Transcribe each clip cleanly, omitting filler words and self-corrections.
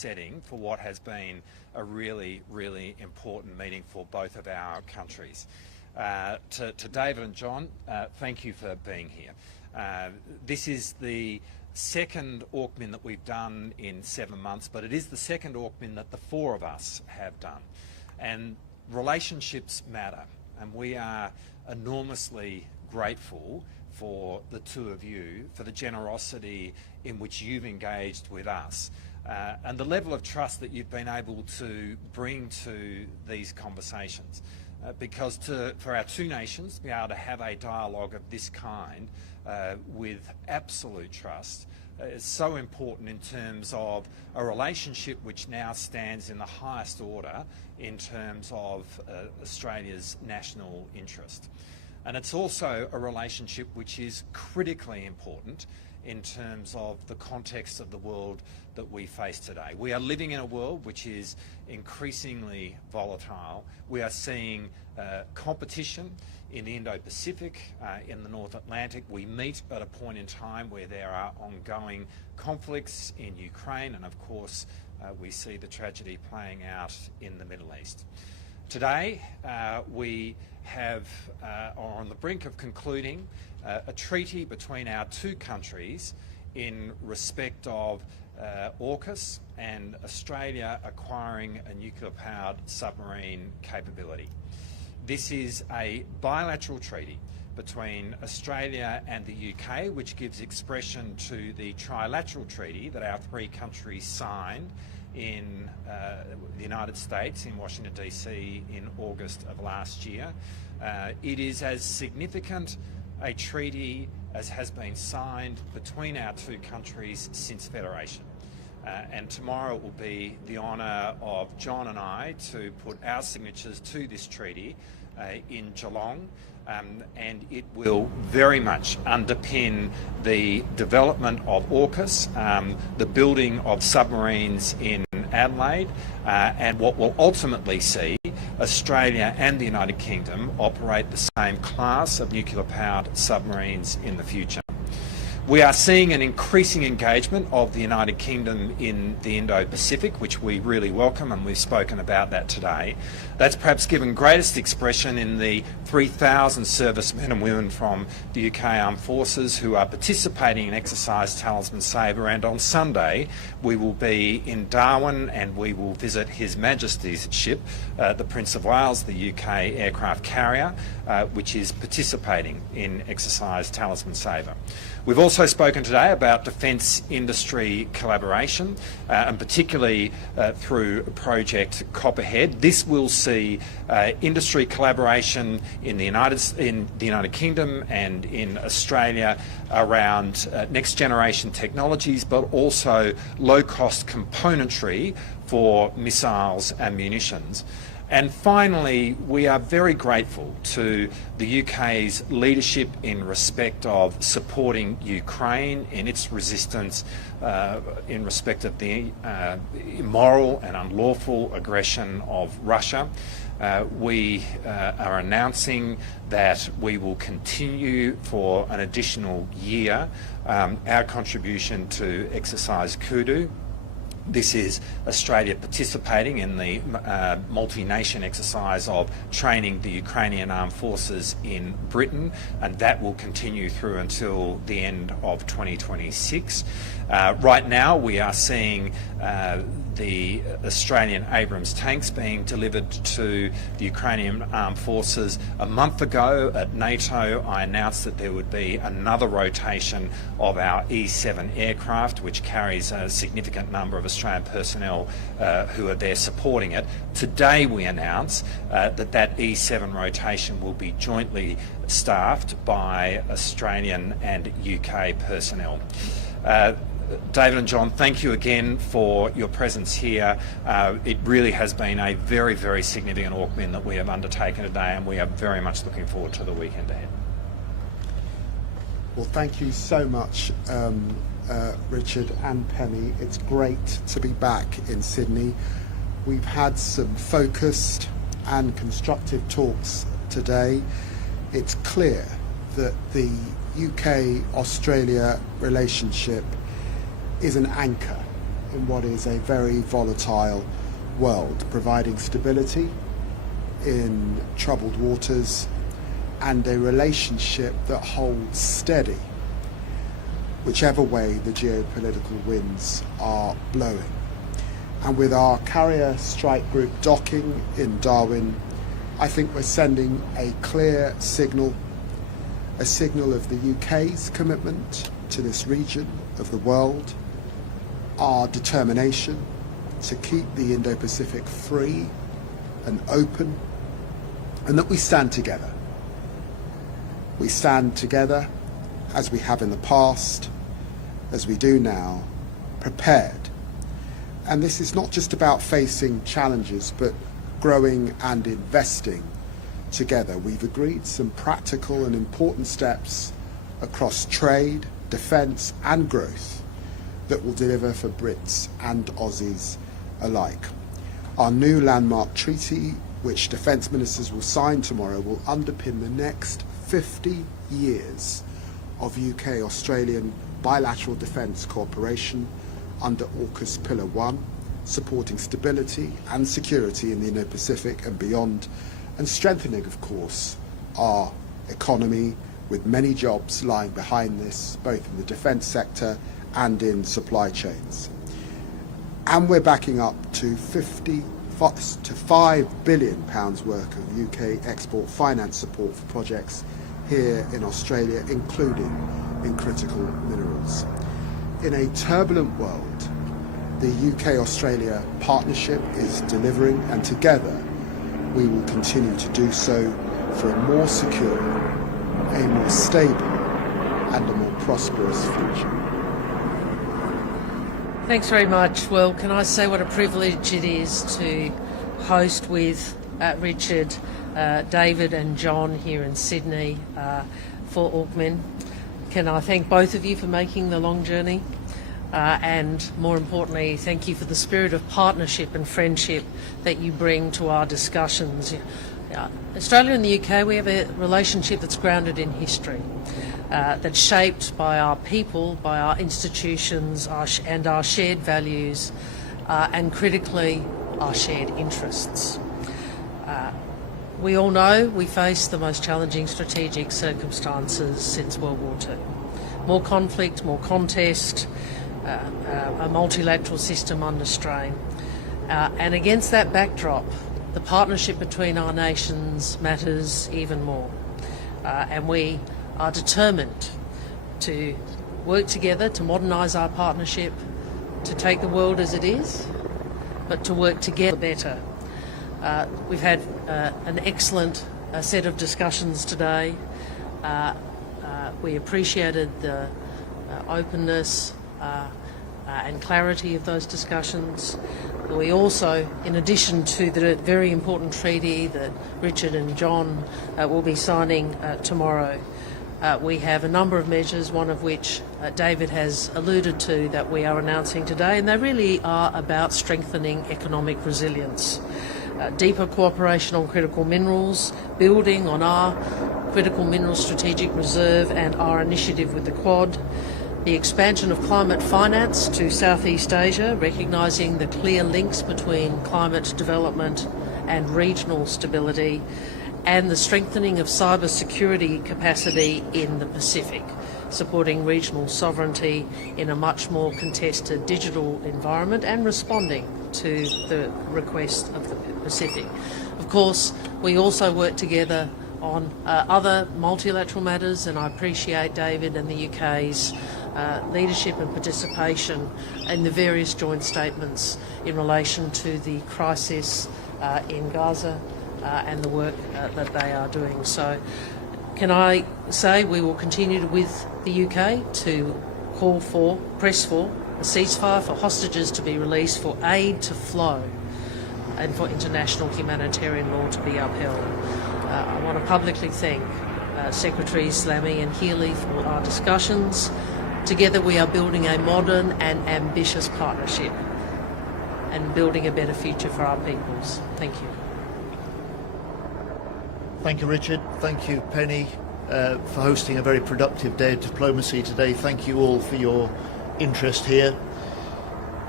setting for what has been a really, really important meeting for both of our countries. To David and John, thank you for being here. This is the second Aukmin that we've done in 7 months, but it is the second Aukmin that the four of us have done. And relationships matter, and we are enormously grateful for the two of you, for the generosity in which you've engaged with us, and the level of trust that you've been able to bring to these conversations. Because for our two nations to be able to have a dialogue of this kind with absolute trust is so important in terms of a relationship which now stands in the highest order in terms of Australia's national interest. And it's also a relationship which is critically important in terms of the context of the world that we face today. We are living in a world which is increasingly volatile. We are seeing competition in the Indo-Pacific, in the North Atlantic. We meet at a point in time where there are ongoing conflicts in Ukraine, and of course we see the tragedy playing out in the Middle East. Today we are on the brink of concluding a treaty between our two countries in respect of Aukus and Australia acquiring a nuclear-powered submarine capability. This is a bilateral treaty between Australia and the UK, which gives expression to the trilateral treaty that our three countries signed in the United States, in Washington DC, in August of last year. It is as significant a treaty as has been signed between our two countries since Federation. And tomorrow it will be the honour of John and I to put our signatures to this treaty in Geelong, and it will very much underpin the development of Aukus, the building of submarines in Adelaide, and what will ultimately see Australia and the United Kingdom operate the same class of nuclear-powered submarines in the future. We are seeing an increasing engagement of the United Kingdom in the Indo-Pacific, which we really welcome, and we've spoken about that today. That's perhaps given greatest expression in the 3,000 servicemen and women from the UK Armed Forces who are participating in Exercise Talisman Sabre, and on Sunday we will be in Darwin and we will visit His Majesty's ship, the Prince of Wales, the UK aircraft carrier, which is participating in Exercise Talisman Sabre. We've also spoken today about defence industry collaboration, and particularly through Project Copperhead. This will see industry collaboration in the United Kingdom and in Australia around next generation technologies, but also low-cost componentry for missiles and munitions. And finally, we are very grateful to the UK's leadership in respect of supporting Ukraine in its resistance in respect of the immoral and unlawful aggression of Russia. We are announcing that we will continue for an additional year our contribution to Exercise Kudu. This is Australia participating in the multi-nation exercise of training the Ukrainian armed forces in Britain, and that will continue through until the end of 2026. Right now we are seeing the Australian Abrams tanks being delivered to the Ukrainian armed forces. A month ago at NATO I announced that there would be another rotation of our E7 aircraft, which carries a significant number of Australian personnel who are there supporting it. Today we announce that E7 rotation will be jointly staffed by Australian and UK personnel. David and John, thank you again for your presence here. It really has been a very, very significant Aukmin that we have undertaken today, and we are very much looking forward to the weekend ahead. Well, thank you so much, Richard and Penny. It's great to be back in Sydney. We've had some focused and constructive talks today. It's clear that the UK-Australia relationship is an anchor in what is a very volatile world, providing stability in troubled waters and a relationship that holds steady whichever way the geopolitical winds are blowing. And with our carrier strike group docking in Darwin, I think we're sending a clear signal, a signal of the UK's commitment to this region of the world, our determination to keep the Indo-Pacific free and open, and that we stand together. We stand together as we have in the past, as we do now, prepared. And this is not just about facing challenges, but growing and investing together. We've agreed some practical and important steps across trade, defence and growth that will deliver for Brits and Aussies alike. Our new landmark treaty, which defence ministers will sign tomorrow, will underpin the next 50 years of UK-Australian bilateral defence cooperation under Aukus Pillar 1, supporting stability and security in the Indo-Pacific and beyond, and strengthening, of course, our economy, with many jobs lying behind this, both in the defence sector and in supply chains. And we're backing up to £5 billion worth of UK export finance support for projects here in Australia, including in critical minerals. In a turbulent world, the UK-Australia partnership is delivering, and together we will continue to do so for a more secure, a more stable and a more prosperous future. Thanks very much. Well, can I say what a privilege it is to host with Richard, David and John here in Sydney for Aukmin. Can I thank both of you for making the long journey? And more importantly, thank you for the spirit of partnership and friendship that you bring to our discussions. Australia and the UK, we have a relationship that's grounded in history, that's shaped by our people, by our institutions, and our shared values, and critically, our shared interests. We all know we face the most challenging strategic circumstances since World War II. More conflict, more contest, a multilateral system under strain. And against that backdrop, the partnership between our nations matters even more. And we are determined to work together to modernise our partnership, to take the world as it is, but to work together better. We've had an excellent set of discussions today. We appreciated the openness and clarity of those discussions. We also, in addition to the very important treaty that Richard and John will be signing tomorrow, we have a number of measures, one of which David has alluded to, that we are announcing today, and they really are about strengthening economic resilience. Deeper cooperation on critical minerals, building on our critical mineral strategic reserve and our initiative with the Quad, the expansion of climate finance to Southeast Asia, recognising the clear links between climate development and regional stability, and the strengthening of cyber security capacity in the Pacific, supporting regional sovereignty in a much more contested digital environment and responding to the request of the Pacific. Of course, we also work together on other multilateral matters, and I appreciate David and the UK's leadership and participation in the various joint statements in relation to the crisis in Gaza and the work that they are doing. So can I say we will continue with the UK to press for a ceasefire, for hostages to be released, for aid to flow, and for international humanitarian law to be upheld. I want to publicly thank Secretaries Lammy and Healey for our discussions. Together we are building a modern and ambitious partnership and building a better future for our peoples. Thank you. Thank you, Richard. Thank you, Penny, for hosting a very productive day of diplomacy today. Thank you all for your interest here.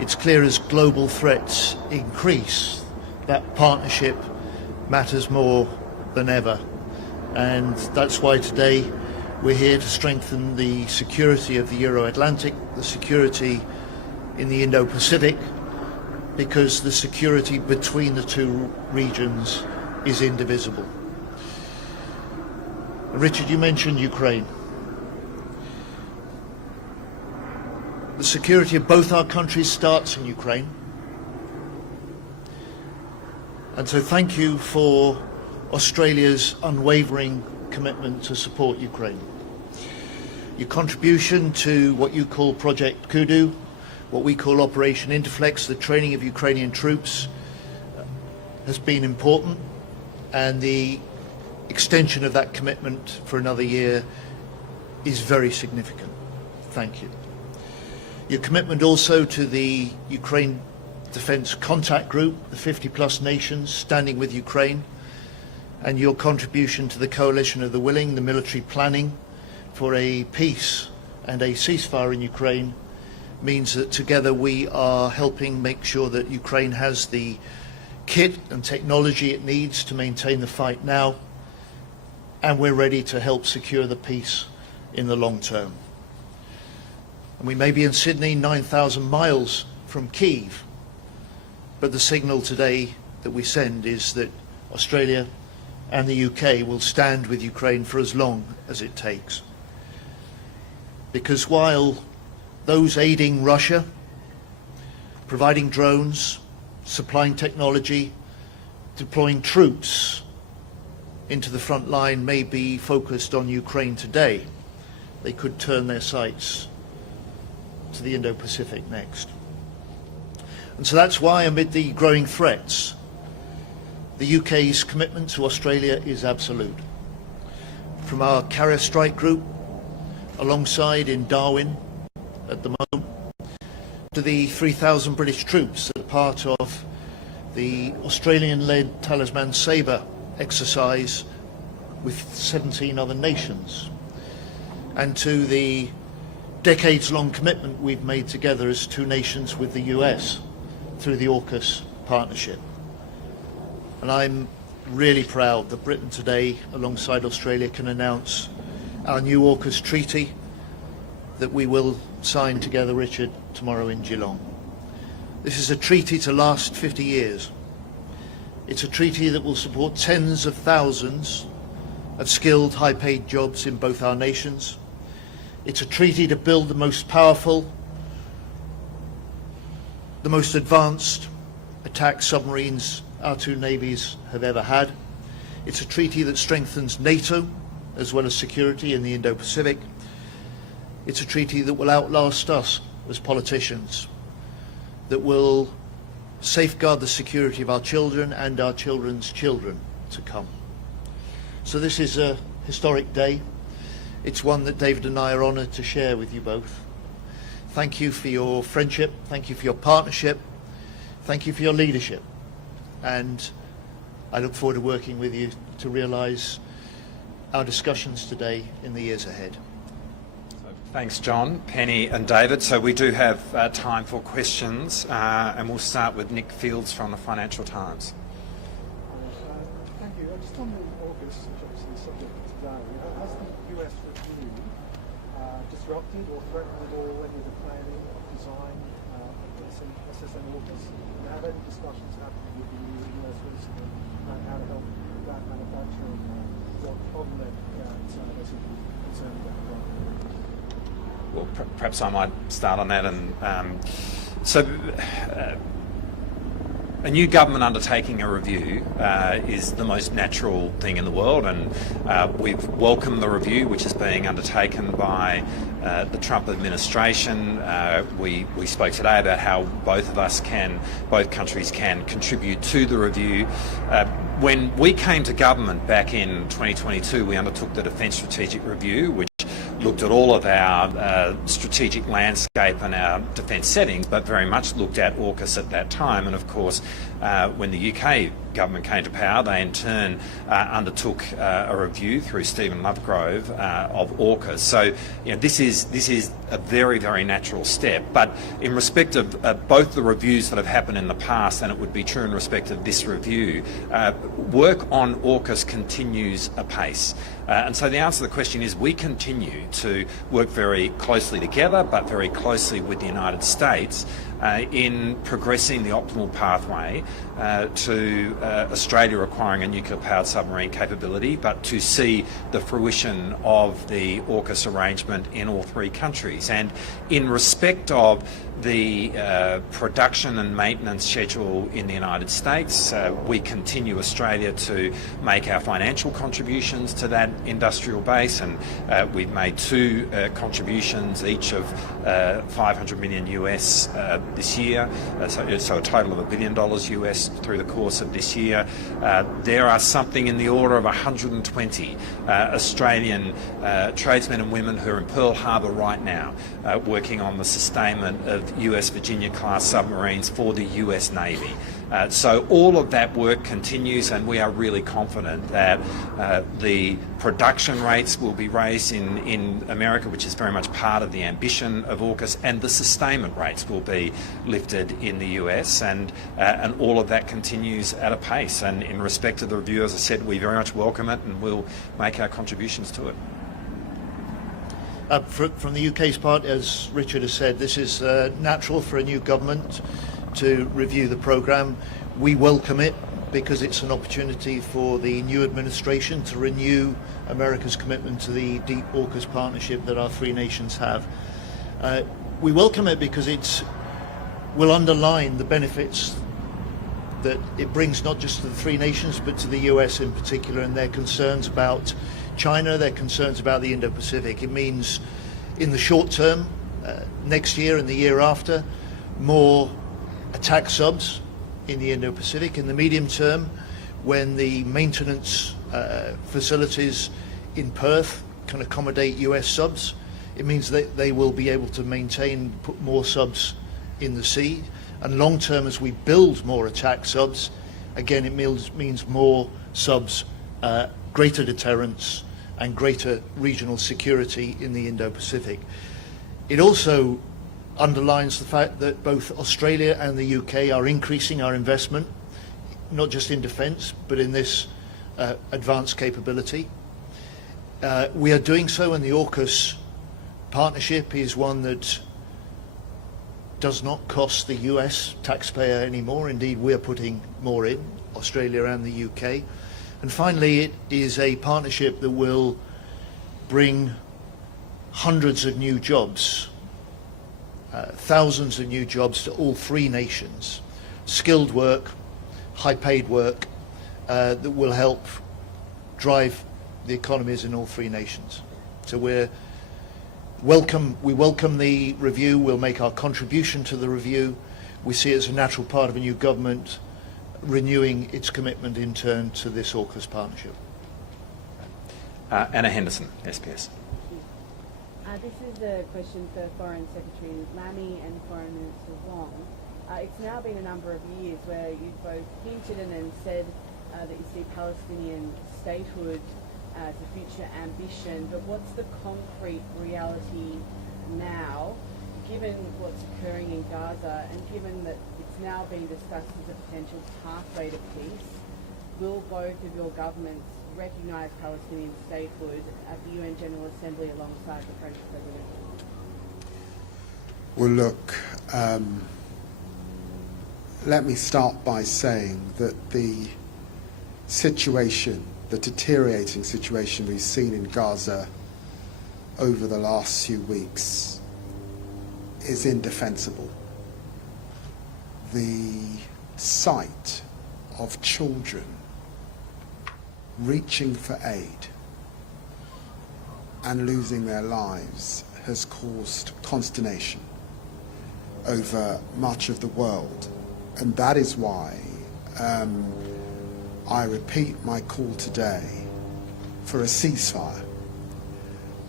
it's clear as global threats increase, that partnership matters more than ever. And that's why today we're here to strengthen the security of the Euro-Atlantic, the security in the Indo-Pacific, because the security between the two regions is indivisible. Richard, you mentioned Ukraine. The security of both our countries starts in Ukraine. And so thank you for Australia's unwavering commitment to support Ukraine. Your contribution to what you call Project Kudu, what we call Operation Interflex, the training of Ukrainian troops, has been important, and the extension of that commitment for another year is very significant. Thank you. Your commitment also to the Ukraine Defence Contact Group, the 50-plus nations standing with Ukraine, and your contribution to the Coalition of the Willing, the military planning for a peace and a ceasefire in Ukraine, means that together we are helping make sure that Ukraine has the kit and technology it needs to maintain the fight now, and we're ready to help secure the peace in the long term. And we may be in Sydney, 9,000 miles from Kyiv, but the signal today that we send is that Australia and the UK will stand with Ukraine for as long as it takes. Because while those aiding Russia, providing drones, supplying technology, deploying troops into the front line may be focused on Ukraine today, they could turn their sights to the Indo-Pacific next. And so that's why, amid the growing threats, the UK's commitment to Australia is absolute. From our carrier strike group, alongside in Darwin at the moment, to the 3,000 British troops that are part of the Australian-led Talisman Sabre exercise with 17 other nations, and to the decades-long commitment we've made together as two nations with the US through the Aukus partnership. And I'm really proud that Britain today, alongside Australia, can announce our new Aukus treaty that we will sign together, Richard, tomorrow in Geelong. This is a treaty to last 50 years. It's a treaty that will support tens of thousands of skilled, high-paid jobs in both our nations. It's a treaty to build the most powerful, the most advanced attack submarines our two navies have ever had. It's a treaty that strengthens NATO as well as security in the Indo-Pacific. It's a treaty that will outlast us as politicians, that will safeguard the security of our children and our children's children to come. So this is a historic day. It's one that David and I are honoured to share with you both. Thank you for your friendship, thank you for your partnership, thank you for your leadership, and I look forward to working with you to realise our discussions today in the years ahead. Thanks, John, Penny and David. So we do have time for questions, and we'll start with Nick Fields from the Financial Times. Thank you. Just on the Aukus, which obviously is the subject today, has the US review disrupted or threatened at all any of the planning, design of SSN Aukus? And have any discussions happened with the US recently about how to help that manufacturing, what bottleneck they seem to be concerned about? Well, perhaps I might start on that. And a new government undertaking a review is the most natural thing in the world, and we've welcomed the review which is being undertaken by the Trump administration. We spoke today about how both countries can contribute to the review. When we came to government back in 2022, we undertook the Defence Strategic Review, which looked at all of our strategic landscape and our defence settings, but very much looked at AUKUS at that time. And of course, when the UK government came to power, they in turn undertook a review through Stephen Lovegrove of AUKUS. So, this is a very, very natural step. But in respect of both the reviews that have happened in the past, and it would be true in respect of this review, work on AUKUS continues apace. And so the answer to the question is we continue to work very closely together, but very closely with the United States in progressing the optimal pathway to Australia acquiring a nuclear-powered submarine capability, but to see the fruition of the AUKUS arrangement in all three countries. And in respect of the production and maintenance schedule in the United States, we continue Australia to make our financial contributions to that industrial base, and we've made two contributions, each of $500 million US this year, so a total of $1 billion US through the course of this year. There are something in the order of 120 Australian tradesmen and women who are in Pearl Harbor right now working on the sustainment of US Virginia-class submarines for the US Navy. So all of that work continues, and we are really confident that the production rates will be raised in America, which is very much part of the ambition of AUKUS, and the sustainment rates will be lifted in the US, and all of that continues at a pace. And in respect to the review, as I said, we very much welcome it and will make our contributions to it. From the UK's part, as Richard has said, this is natural for a new government to review the programme. We welcome it because it's an opportunity for the new administration to renew America's commitment to the deep AUKUS partnership that our three nations have. We welcome it because it will underline the benefits that it brings not just to the three nations but to the US in particular, and their concerns about China, their concerns about the Indo-Pacific. It means in the short term, next year and the year after, more attack subs in the Indo-Pacific. In the medium term, when the maintenance facilities in Perth can accommodate US subs, it means that they will be able to maintain, put more subs in the sea. And long term, as we build more attack subs, again, it means more subs, greater deterrence and greater regional security in the Indo-Pacific. It also underlines the fact that both Australia and the UK are increasing our investment, not just in defence, but in this advanced capability. We are doing so, and the AUKUS partnership is one that does not cost the US taxpayer anymore. Indeed, we are putting more in, Australia and the UK. And finally, it is a partnership that will bring hundreds of new jobs, thousands of new jobs to all three nations. Skilled work, high-paid work that will help drive the economies in all three nations. So we welcome the review. We'll make our contribution to the review. We see it as a natural part of a new government renewing its commitment in turn to this AUKUS partnership. Anna Henderson, SPS. This is a question for Foreign Secretary Lammy and Foreign Minister Wong. It's now been a number of years where you've both hinted and said that you see Palestinian statehood as a future ambition, but what's the concrete reality now, given what's occurring in Gaza and given that it's now being discussed as a potential pathway to peace? Will both of your governments recognise Palestinian statehood at the UN General Assembly alongside the French President? Well, look, let me start by saying that the situation, the deteriorating situation we've seen in Gaza over the last few weeks is indefensible. The sight of children reaching for aid and losing their lives has caused consternation over much of the world, and that is why I repeat my call today for a ceasefire,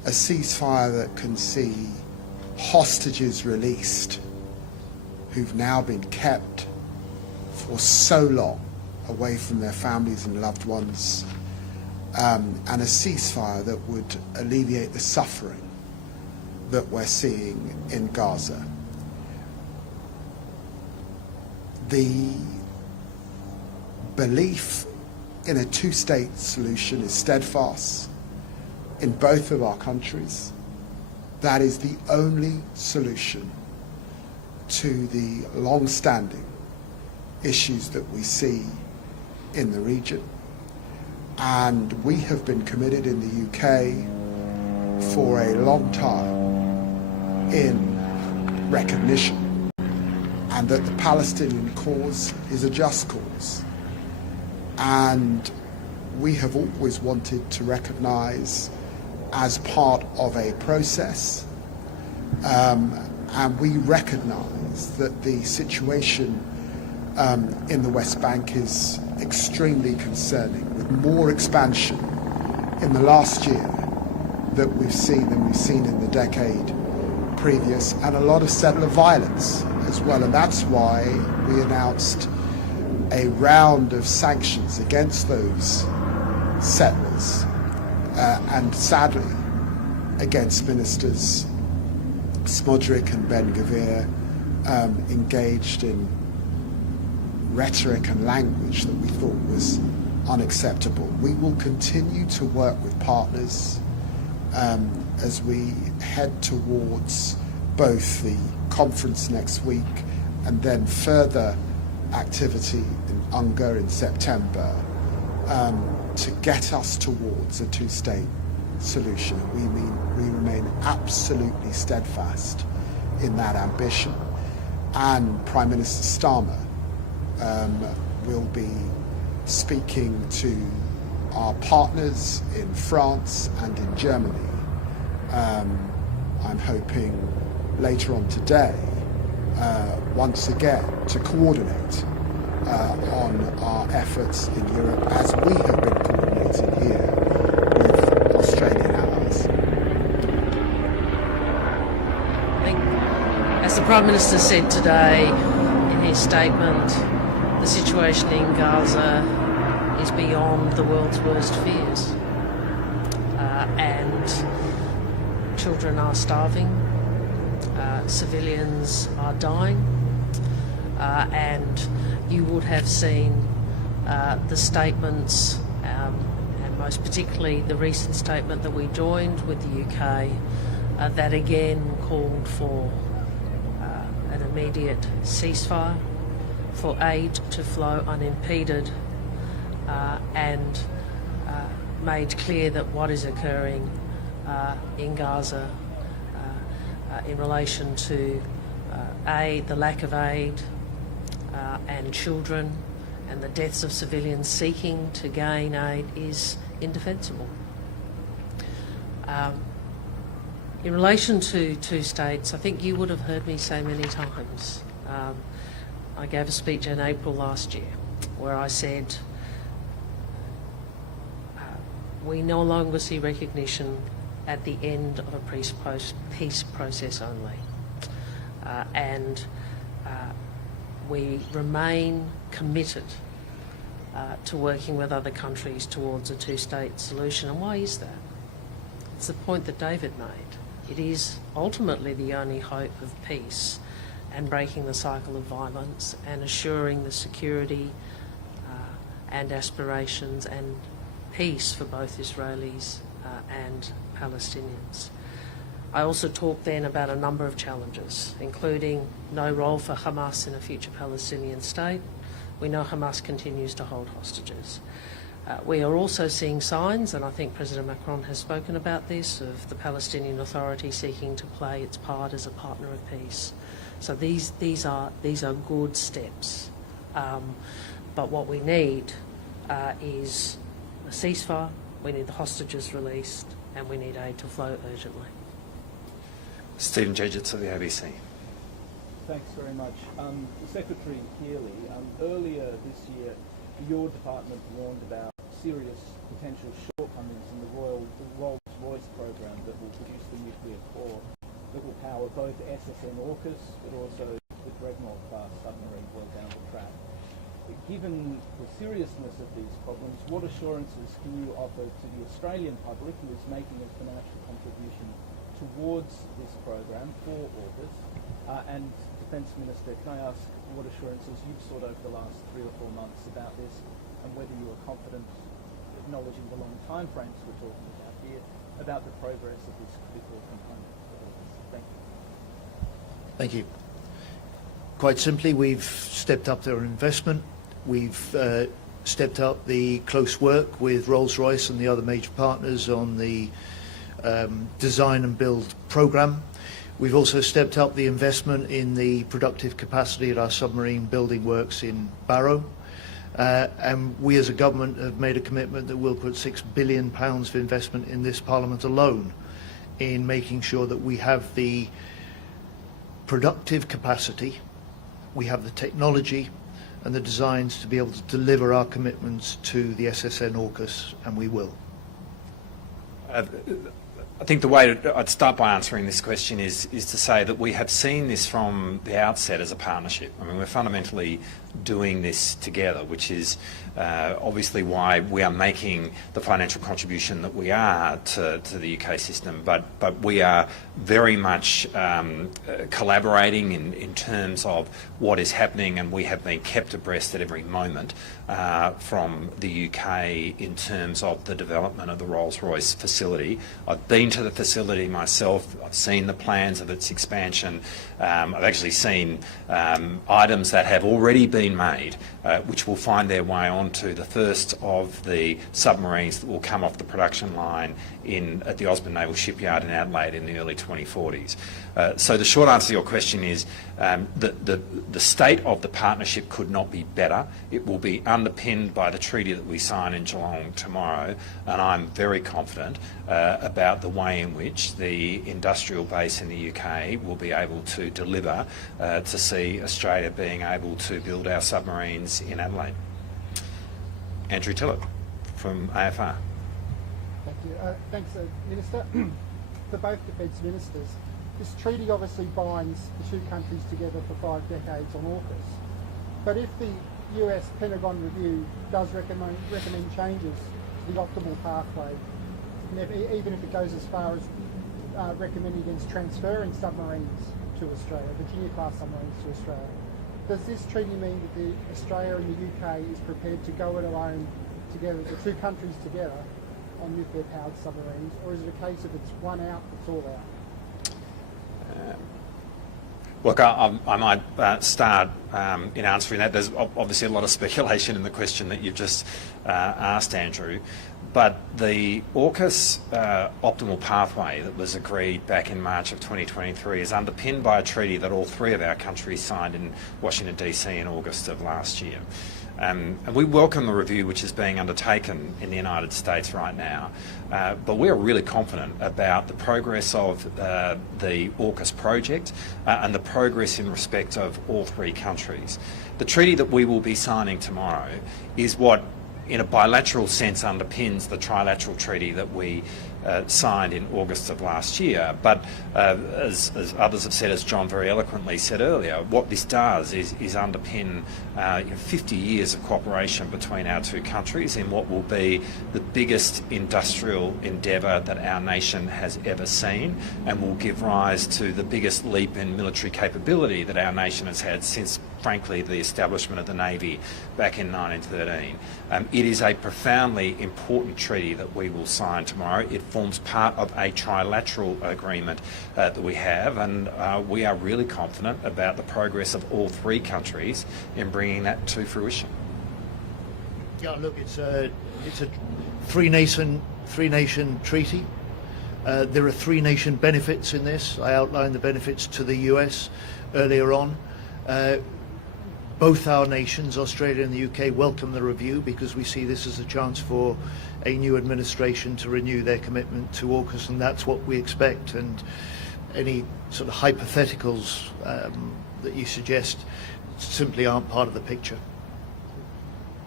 a ceasefire that can see hostages released who've now been kept for so long away from their families and loved ones, and a ceasefire that would alleviate the suffering that we're seeing in Gaza. The belief in a two-state solution is steadfast in both of our countries. That is the only solution to the long-standing issues that we see in the region. And we have been committed in the UK for a long time in recognition, and that the Palestinian cause is a just cause. And we have always wanted to recognise as part of a process, and we recognise that the situation in the West Bank is extremely concerning, with more expansion in the last year that we've seen than we've seen in the decade previous, and a lot of settler violence as well. And that's why we announced a round of sanctions against those settlers, and sadly against Ministers Smodrick and Ben-Gvir, engaged in rhetoric and language that we thought was unacceptable. We will continue to work with partners as we head towards both the conference next week and then further activity in UNGA in September, to get us towards a two-state solution. We remain absolutely steadfast in that ambition, and Prime Minister Starmer will be speaking to our partners in France and in Germany. I'm hoping later on today, once again, to coordinate on our efforts in Europe, as we have been coordinating here with Australian allies. I think, as the Prime Minister said today in his statement, the situation in Gaza is beyond the world's worst fears, and children are starving, civilians are dying, and you would have seen the statements, and most particularly the recent statement that we joined with the UK, that again called for an immediate ceasefire, for aid to flow unimpeded, and made clear that what is occurring in Gaza in relation to aid, the lack of aid, and children, and the deaths of civilians seeking to gain aid is indefensible. In relation to two states, I think you would have heard me say many times, I gave a speech in April last year where I said we no longer see recognition at the end of a peace process only, and we remain committed to working with other countries towards a two-state solution. And why is that? It's the point that David made. It is ultimately the only hope of peace and breaking the cycle of violence and assuring the security and aspirations and peace for both Israelis and Palestinians. I also talked then about a number of challenges, including no role for Hamas in a future Palestinian state. We know Hamas continues to hold hostages. We are also seeing signs, and I think President Macron has spoken about this, of the Palestinian Authority seeking to play its part as a partner of peace. So these are good steps. But what we need is a ceasefire, we need the hostages released, and we need aid to flow urgently. Stephen Jegitz of the ABC. Thanks very much. Secretary Healey, earlier this year, your department warned about serious potential shortcomings in the Rolls-Royce program that will produce the nuclear core that will power both SSN Aukus but also the Dreadnought-class submarine well down the track. Given the seriousness of these problems, what assurances can you offer to the Australian public who is making a financial contribution towards this program for Aukus? And Defence Minister, can I ask what assurances you've sought over the last 3 or 4 months about this, and whether you are confident, acknowledging the long time frames we're talking about here, about the progress of this critical component of Aukus? Thank you. Thank you. Quite simply, we've stepped up their investment. We've stepped up the close work with Rolls-Royce and the other major partners on the design and build program. We've also stepped up the investment in the productive capacity at our submarine building works in Barrow. And we as a government have made a commitment that we'll put £6 billion of investment in this Parliament alone in making sure that we have the productive capacity, we have the technology and the designs to be able to deliver our commitments to the SSN Aukus, and we will. I think the way I'd start by answering this question is to say that we have seen this from the outset as a partnership. I mean, we're fundamentally doing this together, which is obviously why we are making the financial contribution that we are to the UK system, but we are very much collaborating in terms of what is happening, and we have been kept abreast at every moment from the UK in terms of the development of the Rolls-Royce facility. I've been to the facility myself. I've seen the plans of its expansion. I've actually seen items that have already been made, which will find their way onto the first of the submarines that will come off the production line at the Osborne Naval Shipyard in Adelaide in the early 2040s. So the short answer to your question is the state of the partnership could not be better. It will be underpinned by the treaty that we sign in Geelong tomorrow, and I'm very confident about the way in which the industrial base in the UK will be able to deliver to see Australia being able to build our submarines in Adelaide. Andrew Tillett from AFR. Thank you. Thanks, Minister. For both Defence Ministers, this treaty obviously binds the two countries together for 5 decades on AUKUS. But if the US Pentagon Review does recommend changes to the optimal pathway, even if it goes as far as recommending against transferring submarines to Australia, Virginia-class submarines to Australia, does this treaty mean that Australia and the UK is prepared to go it alone together, the two countries together, on nuclear-powered submarines, or is it a case of it's one out, it's all out? Look, I might start in answering that. There's obviously a lot of speculation in the question that you've just asked, Andrew. But the AUKUS optimal pathway that was agreed back in March of 2023 is underpinned by a treaty that all 3 of our countries signed in Washington, DC in August of last year. And we welcome the review which is being undertaken in the United States right now, but we're really confident about the progress of the AUKUS project and the progress in respect of all 3 countries. The treaty that we will be signing tomorrow is what, in a bilateral sense, underpins the trilateral treaty that we signed in August of last year. But as others have said, as John very eloquently said earlier, what this does is underpin 50 years of cooperation between our 2 countries in what will be the biggest industrial endeavour that our nation has ever seen, and will give rise to the biggest leap in military capability that our nation has had since, frankly, the establishment of the Navy back in 1913. It is a profoundly important treaty that we will sign tomorrow. It forms part of a trilateral agreement that we have, and we are really confident about the progress of all 3 countries in bringing that to fruition. Yeah, look, it's a three-nation treaty. There are 3 nation benefits in this. I outlined the benefits to the US earlier on. Both our nations, Australia and the UK, welcome the review because we see this as a chance for a new administration to renew their commitment to AUKUS, and that's what we expect. And any sort of hypotheticals that you suggest simply aren't part of the picture.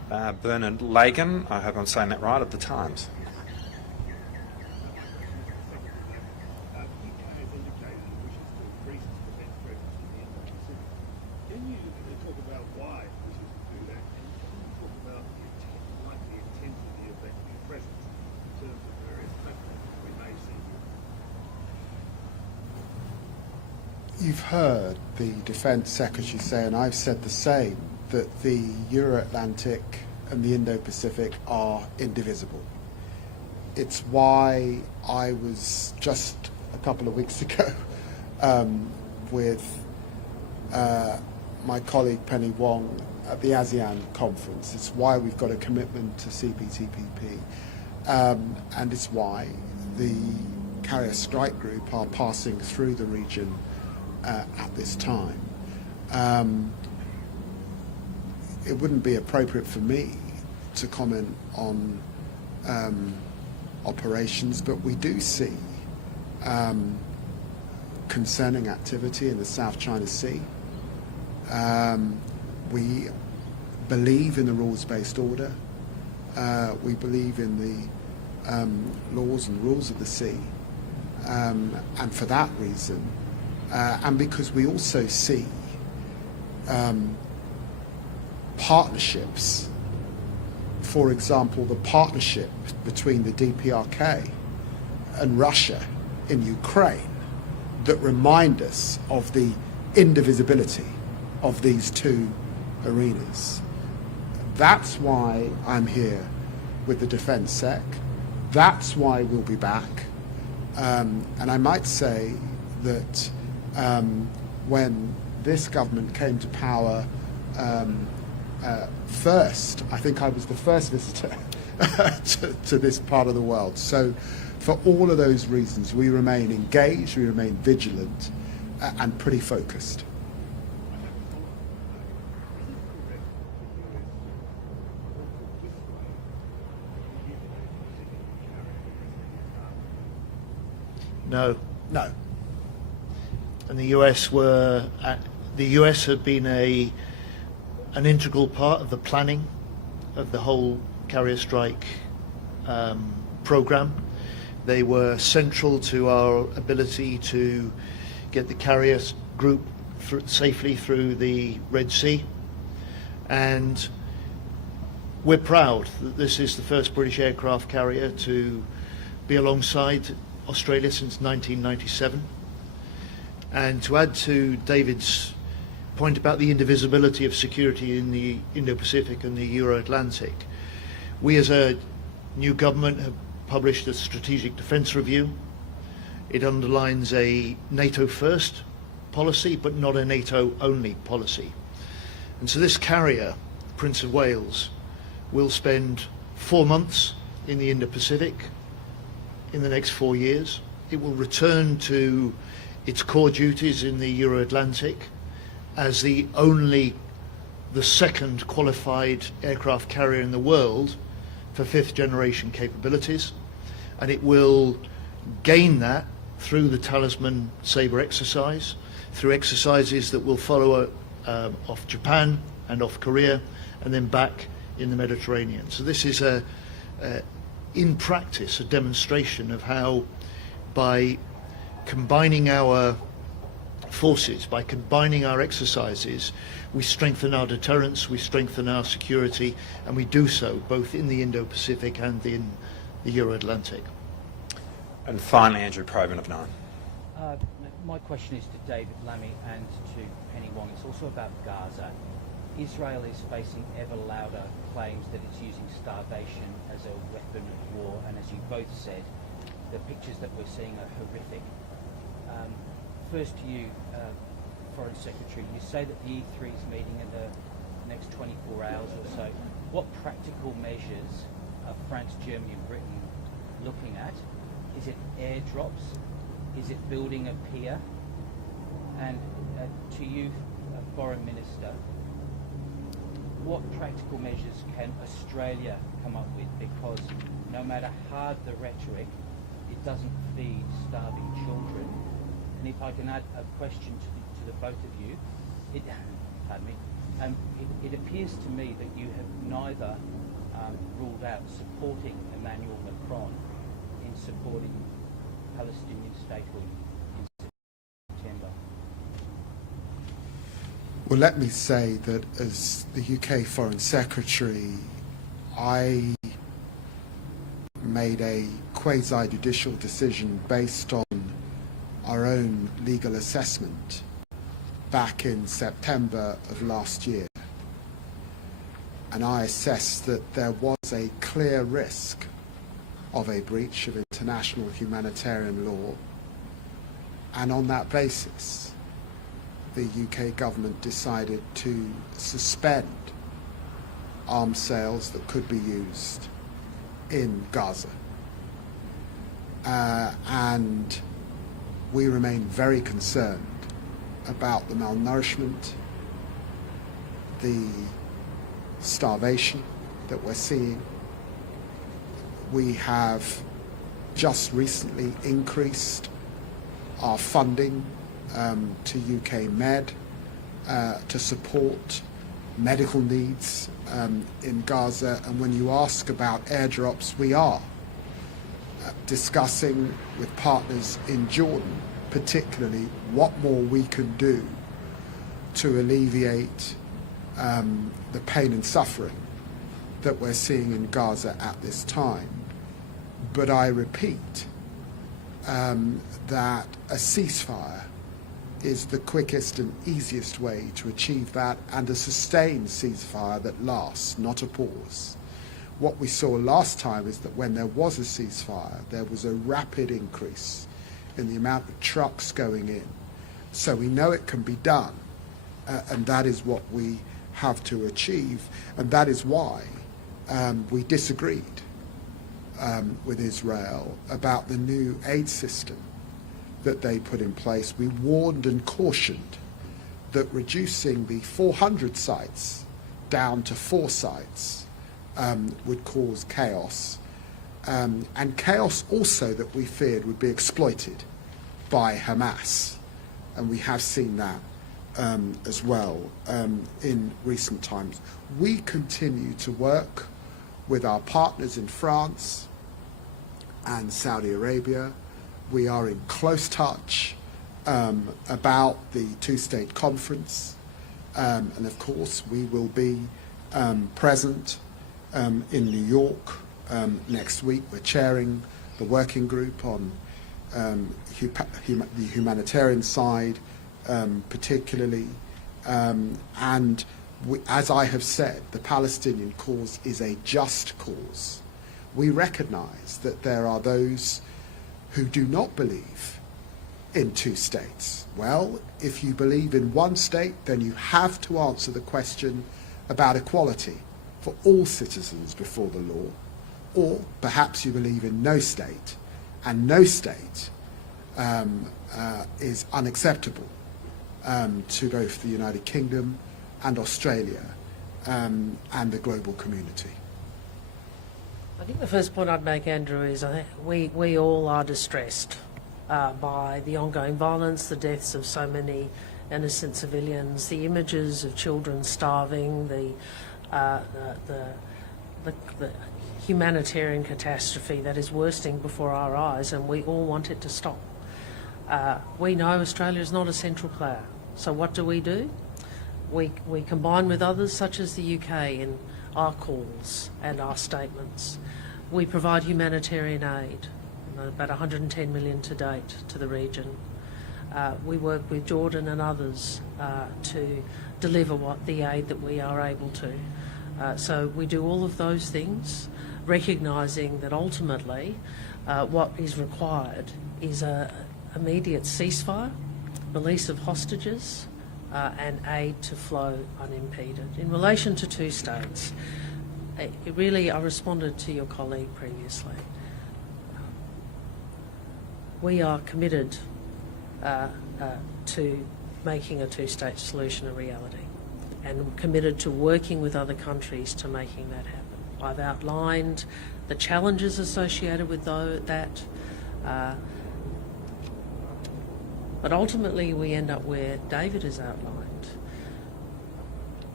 Bernard Lagan, I hope I'm saying that right, of the Times. You've heard the Defence Secretary say, and I've said the same, that the Euro-Atlantic and the Indo-Pacific are indivisible. It's why I was just a couple of weeks ago with my colleague Penny Wong at the ASEAN conference. It's why we've got a commitment to CPTPP, and it's why the Carrier Strike Group are passing through the region at this time. It wouldn't be appropriate for me to comment on operations, but we do see concerning activity in the South China Sea. We believe in the rules-based order. We believe in the laws and rules of the sea. And for that reason, and because we also see partnerships, for example, the partnership between the DPRK and Russia in Ukraine, that remind us of the indivisibility of these two arenas. That's why I'm here with the Defence Sec. That's why we'll be back. And I might say that when this government came to power first, I think I was the first visitor to this part of the world. So for all of those reasons, we remain engaged, we remain vigilant, and pretty focused. No. No. And the US had been an integral part of the planning of the whole carrier strike program. They were central to our ability to get the carrier group safely through the Red Sea, and we're proud that this is the first British aircraft carrier to be alongside Australia since 1997. And to add to David's point about the indivisibility of security in the Indo-Pacific and the Euro-Atlantic, we as a new government have published a strategic defence review. It underlines a NATO first policy, but not a NATO only policy. And so this carrier, Prince of Wales, will spend 4 months in the Indo-Pacific in the next 4 years. It will return to its core duties in the Euro-Atlantic as the second qualified aircraft carrier in the world for 5th generation capabilities, and it will gain that through the Talisman Sabre exercise, through exercises that will follow off Japan and off Korea, and then back in the Mediterranean. So this is in practice a demonstration of how, by combining our forces, by combining our exercises, we strengthen our deterrence, we strengthen our security, and we do so both in the Indo-Pacific and in the Euro-Atlantic. And finally, Andrew Probyn of Nine. My question is to David Lammy and to Penny Wong. It's also about Gaza. Israel is facing ever louder claims that it's using starvation as a weapon of war, and as you both said, the pictures that we're seeing are horrific. First to you, Foreign Secretary, you say that the E3 is meeting in the next 24 hours or so. What practical measures are France, Germany and Britain looking at? Is it airdrops? Is it building a pier? And to you, Foreign Minister, what practical measures can Australia come up with? Because no matter hard the rhetoric, it doesn't feed starving children. And if I can add a question to the both of you, It appears to me that you have neither ruled out supporting Emmanuel Macron in supporting Palestinian statehood in September. Well, let me say that as the UK Foreign Secretary, I made a quasi-judicial decision based on our own legal assessment back in September of last year. And I assessed that there was a clear risk of a breach of international humanitarian law. And on that basis, the UK government decided to suspend arms sales that could be used in Gaza. And we remain very concerned about the malnourishment, the starvation that we're seeing. We have just recently increased our funding to UK Med to support medical needs in Gaza. And when you ask about airdrops, we are discussing with partners in Jordan, particularly what more we can do to alleviate the pain and suffering that we're seeing in Gaza at this time. But I repeat that a ceasefire is the quickest and easiest way to achieve that, and a sustained ceasefire that lasts, not a pause. What we saw last time is that when there was a ceasefire, there was a rapid increase in the amount of trucks going in. So we know it can be done, and that is what we have to achieve, and that is why we disagreed with Israel about the new aid system that they put in place. We warned and cautioned that reducing the 400 sites down to 4 sites would cause chaos, and chaos also that we feared would be exploited by Hamas, and we have seen that as well in recent times. We continue to work with our partners in France and Saudi Arabia. We are in close touch about the two-state conference, and of course we will be present in New York next week. We're chairing the working group on the humanitarian side, particularly, and as I have said, the Palestinian cause is a just cause. We recognize that there are those who do not believe in 2 states. Well, if you believe in 1 state, then you have to answer the question about equality for all citizens before the law. Or perhaps you believe in no state, and no state is unacceptable to both the United Kingdom and Australia and the global community. I think the first point I'd make, Andrew, is I think we all are distressed by the ongoing violence, the deaths of so many innocent civilians, the images of children starving, the humanitarian catastrophe that is worsting before our eyes, and we all want it to stop. We know Australia is not a central player, so what do? We combine with others such as the UK in our calls and our statements. We provide humanitarian aid, about 110 million to date to the region. We work with Jordan and others to deliver the aid that we are able to. So we do all of those things, recognising that ultimately what is required is an immediate ceasefire, release of hostages, and aid to flow unimpeded. In relation to 2 states, I responded to your colleague previously. We are committed to making a 2-state solution a reality, and committed to working with other countries to making that happen. I've outlined the challenges associated with that, but ultimately we end up where David has outlined.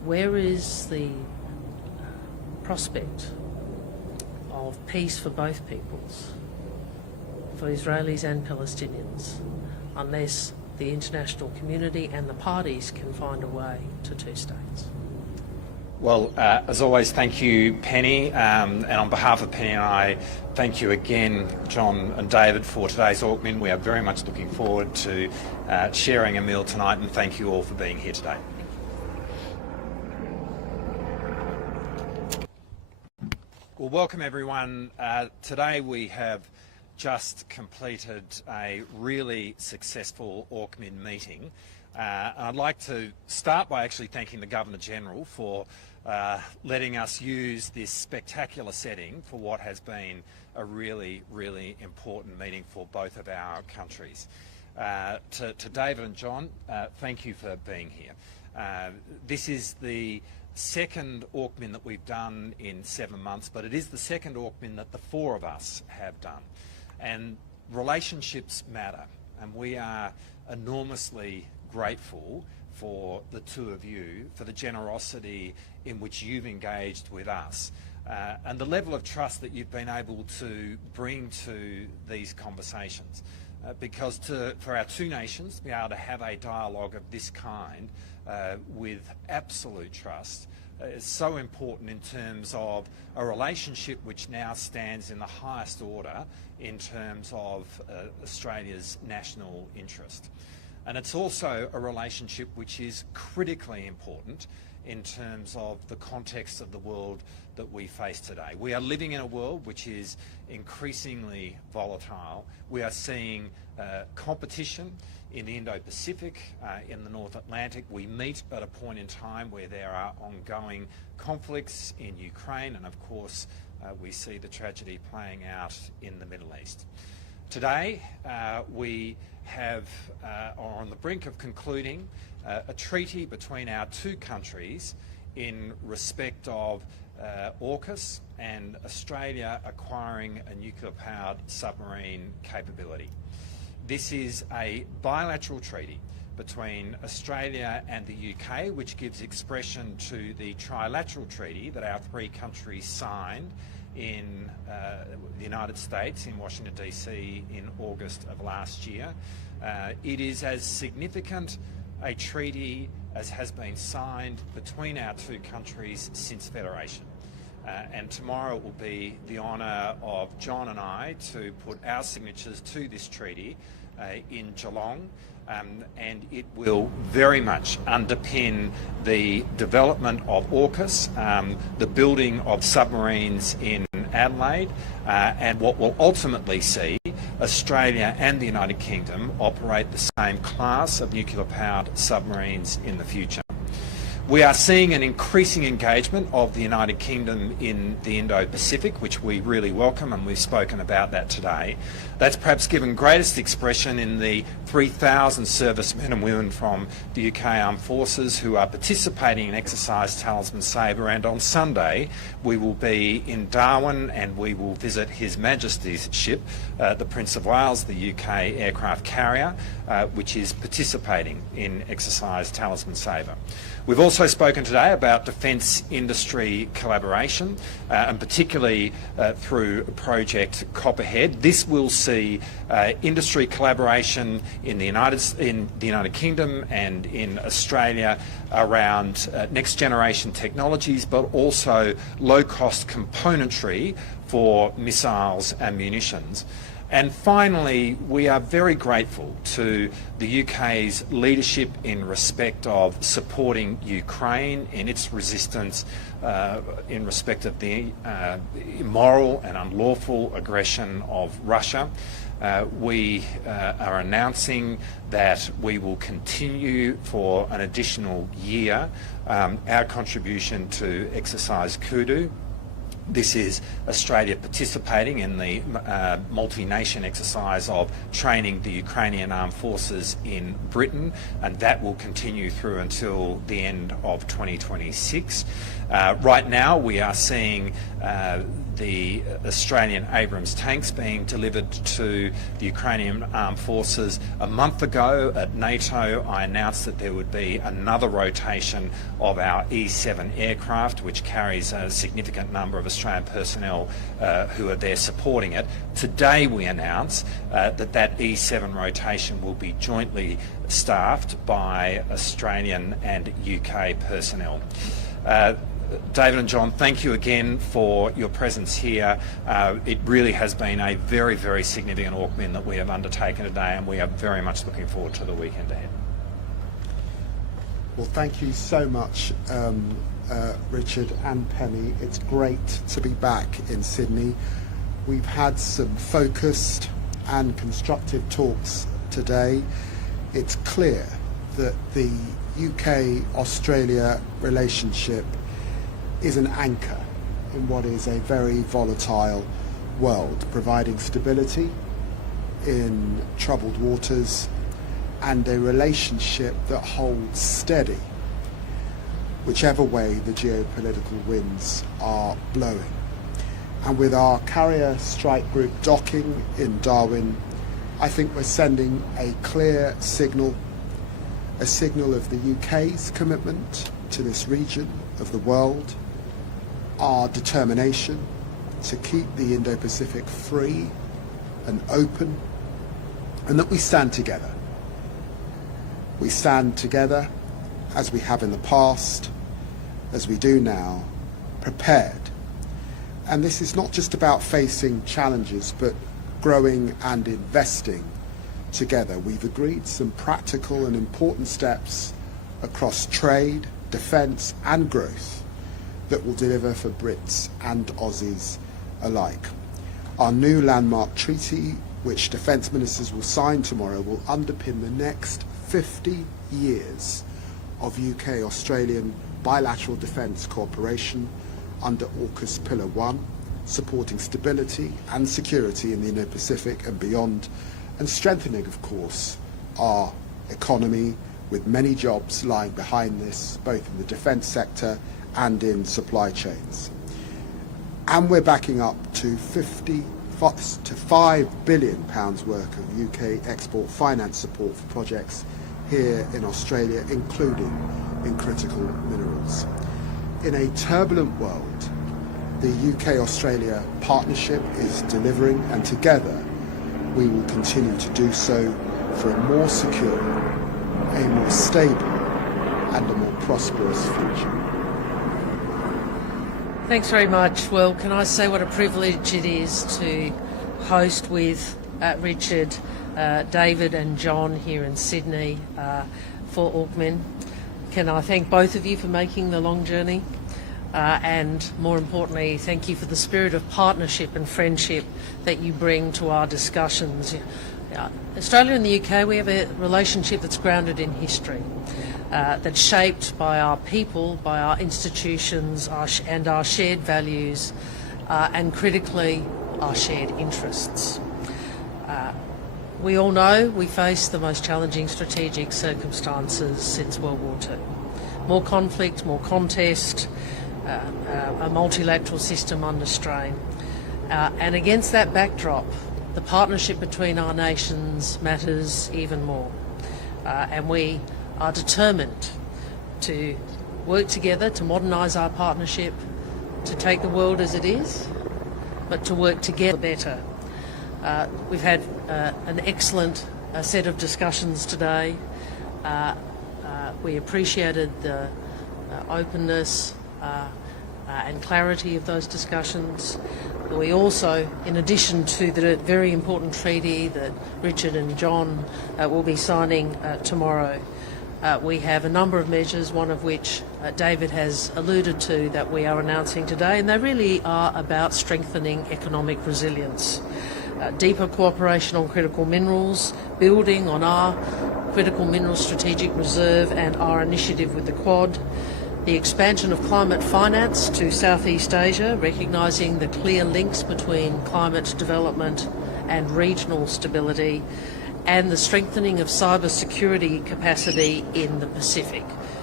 where is the prospect of peace for both peoples, for Israelis and Palestinians, unless the international community and the parties can find a way to two states? Well, as always, thank you, Penny, and on behalf of Penny and I, thank you again, John and David, for today's Aukmin. We are very much looking forward to sharing a meal tonight, and thank you all for being here today. Well, welcome everyone. Today we have just completed a really successful Aukmin meeting. And I'd like to start by actually thanking the Governor-General for letting us use this spectacular setting for what has been a really, really important meeting for both of our countries. To David and John, thank you for being here. This is the second Aukmin that we've done in 7 months, but it is the second Aukmin that the four of us have done. And relationships matter, and we are enormously grateful for the two of you, for the generosity in which you've engaged with us, and the level of trust that you've been able to bring to these conversations. Because for our two nations to be able to have a dialogue of this kind with absolute trust is so important in terms of a relationship which now stands in the highest order in terms of Australia's national interest. And it's also a relationship which is critically important in terms of the context of the world that we face today. We are living in a world which is increasingly volatile. We are seeing competition in the Indo-Pacific, in the North Atlantic. We meet at a point in time where there are ongoing conflicts in Ukraine, and of course we see the tragedy playing out in the Middle East. Today we are on the brink of concluding a treaty between our two countries in respect of Aukus and Australia acquiring a nuclear-powered submarine capability. This is a bilateral treaty between Australia and the UK, which gives expression to the trilateral treaty that our three countries signed in the United States, in Washington DC, in August of last year. It is as significant a treaty as has been signed between our two countries since Federation. And tomorrow it will be the honour of John and I to put our signatures to this treaty in Geelong, and it will very much underpin the development of AUKUS, the building of submarines in Adelaide, and what will ultimately see Australia and the United Kingdom operate the same class of nuclear-powered submarines in the future. We are seeing an increasing engagement of the United Kingdom in the Indo-Pacific, which we really welcome, and we've spoken about that today. That's perhaps given greatest expression in the 3,000 servicemen and women from the UK Armed Forces who are participating in Exercise Talisman Sabre, and on Sunday we will be in Darwin and we will visit His Majesty's ship, the Prince of Wales, the UK aircraft carrier, which is participating in Exercise Talisman Sabre. We've also spoken today about defence industry collaboration, and particularly through Project Copperhead. This will see industry collaboration in the United Kingdom and in Australia around next generation technologies, but also low-cost componentry for missiles and munitions. And finally, we are very grateful to the UK's leadership in respect of supporting Ukraine in its resistance in respect of the immoral and unlawful aggression of Russia. We are announcing that we will continue for an additional year our contribution to Exercise Kudu. This is Australia participating in the multi-nation exercise of training the Ukrainian armed forces in Britain, and that will continue through until the end of 2026. Right now we are seeing the Australian Abrams tanks being delivered to the Ukrainian armed forces. A month ago at NATO, I announced that there would be another rotation of our E-7 aircraft, which carries a significant number of Australian personnel who are there supporting it. Today we announce that E-7 rotation will be jointly staffed by Australian and UK personnel. David and John, thank you again for your presence here. It really has been a very, very significant Aukmin that we have undertaken today, and we are very much looking forward to the weekend ahead. Well, thank you so much, Richard and Penny. It's great to be back in Sydney. We've had some focused and constructive talks today. It's clear that the UK-Australia relationship is an anchor in what is a very volatile world, providing stability in troubled waters and a relationship that holds steady whichever way the geopolitical winds are blowing. And with our carrier strike group docking in Darwin, I think we're sending a clear signal, a signal of the UK's commitment to this region of the world, our determination to keep the Indo-Pacific free and open, and that we stand together. We stand together as we have in the past, as we do now, prepared. And this is not just about facing challenges, but growing and investing together. We've agreed some practical and important steps across trade, defence and growth that will deliver for Brits and Aussies alike. Our new landmark treaty, which Defence Ministers will sign tomorrow, will underpin the next 50 years of UK-Australian bilateral defence cooperation under Aukus Pillar 1, supporting stability and security in the Indo-Pacific and beyond, and strengthening, of course, our economy, with many jobs lying behind this, both in the defence sector and in supply chains. And we're backing up to £5 billion worth of UK export finance support for projects here in Australia, including in critical minerals. In a turbulent world, the UK-Australia partnership is delivering, and together we will continue to do so for a more secure, a more stable and a more prosperous future. Thanks very much. Well, can I say what a privilege it is to host with Richard, David and John here in Sydney for Aukmin. Can I thank both of you for making the long journey? And more importantly, thank you for the spirit of partnership and friendship that you bring to our discussions. Australia and the UK, we have a relationship that's grounded in history, that's shaped by our people, by our institutions, and our shared values, and critically, our shared interests. We all know we face the most challenging strategic circumstances since World War II. More conflict, more contest, a multilateral system under strain. And against that backdrop, the partnership between our nations matters even more. And we are determined to work together to modernise our partnership, to take the world as it is, but to work together better. We've had an excellent set of discussions today. We appreciated the openness and clarity of those discussions. We also, in addition to the very important treaty that Richard and John will be signing tomorrow, we have a number of measures, one of which David has alluded to, that we are announcing today, and they really are about strengthening economic resilience. Deeper cooperation on critical minerals, building on our critical mineral strategic reserve and our initiative with the Quad, the expansion of climate finance to Southeast Asia, recognising the clear links between climate development and regional stability, and the strengthening of cyber security capacity in the Pacific,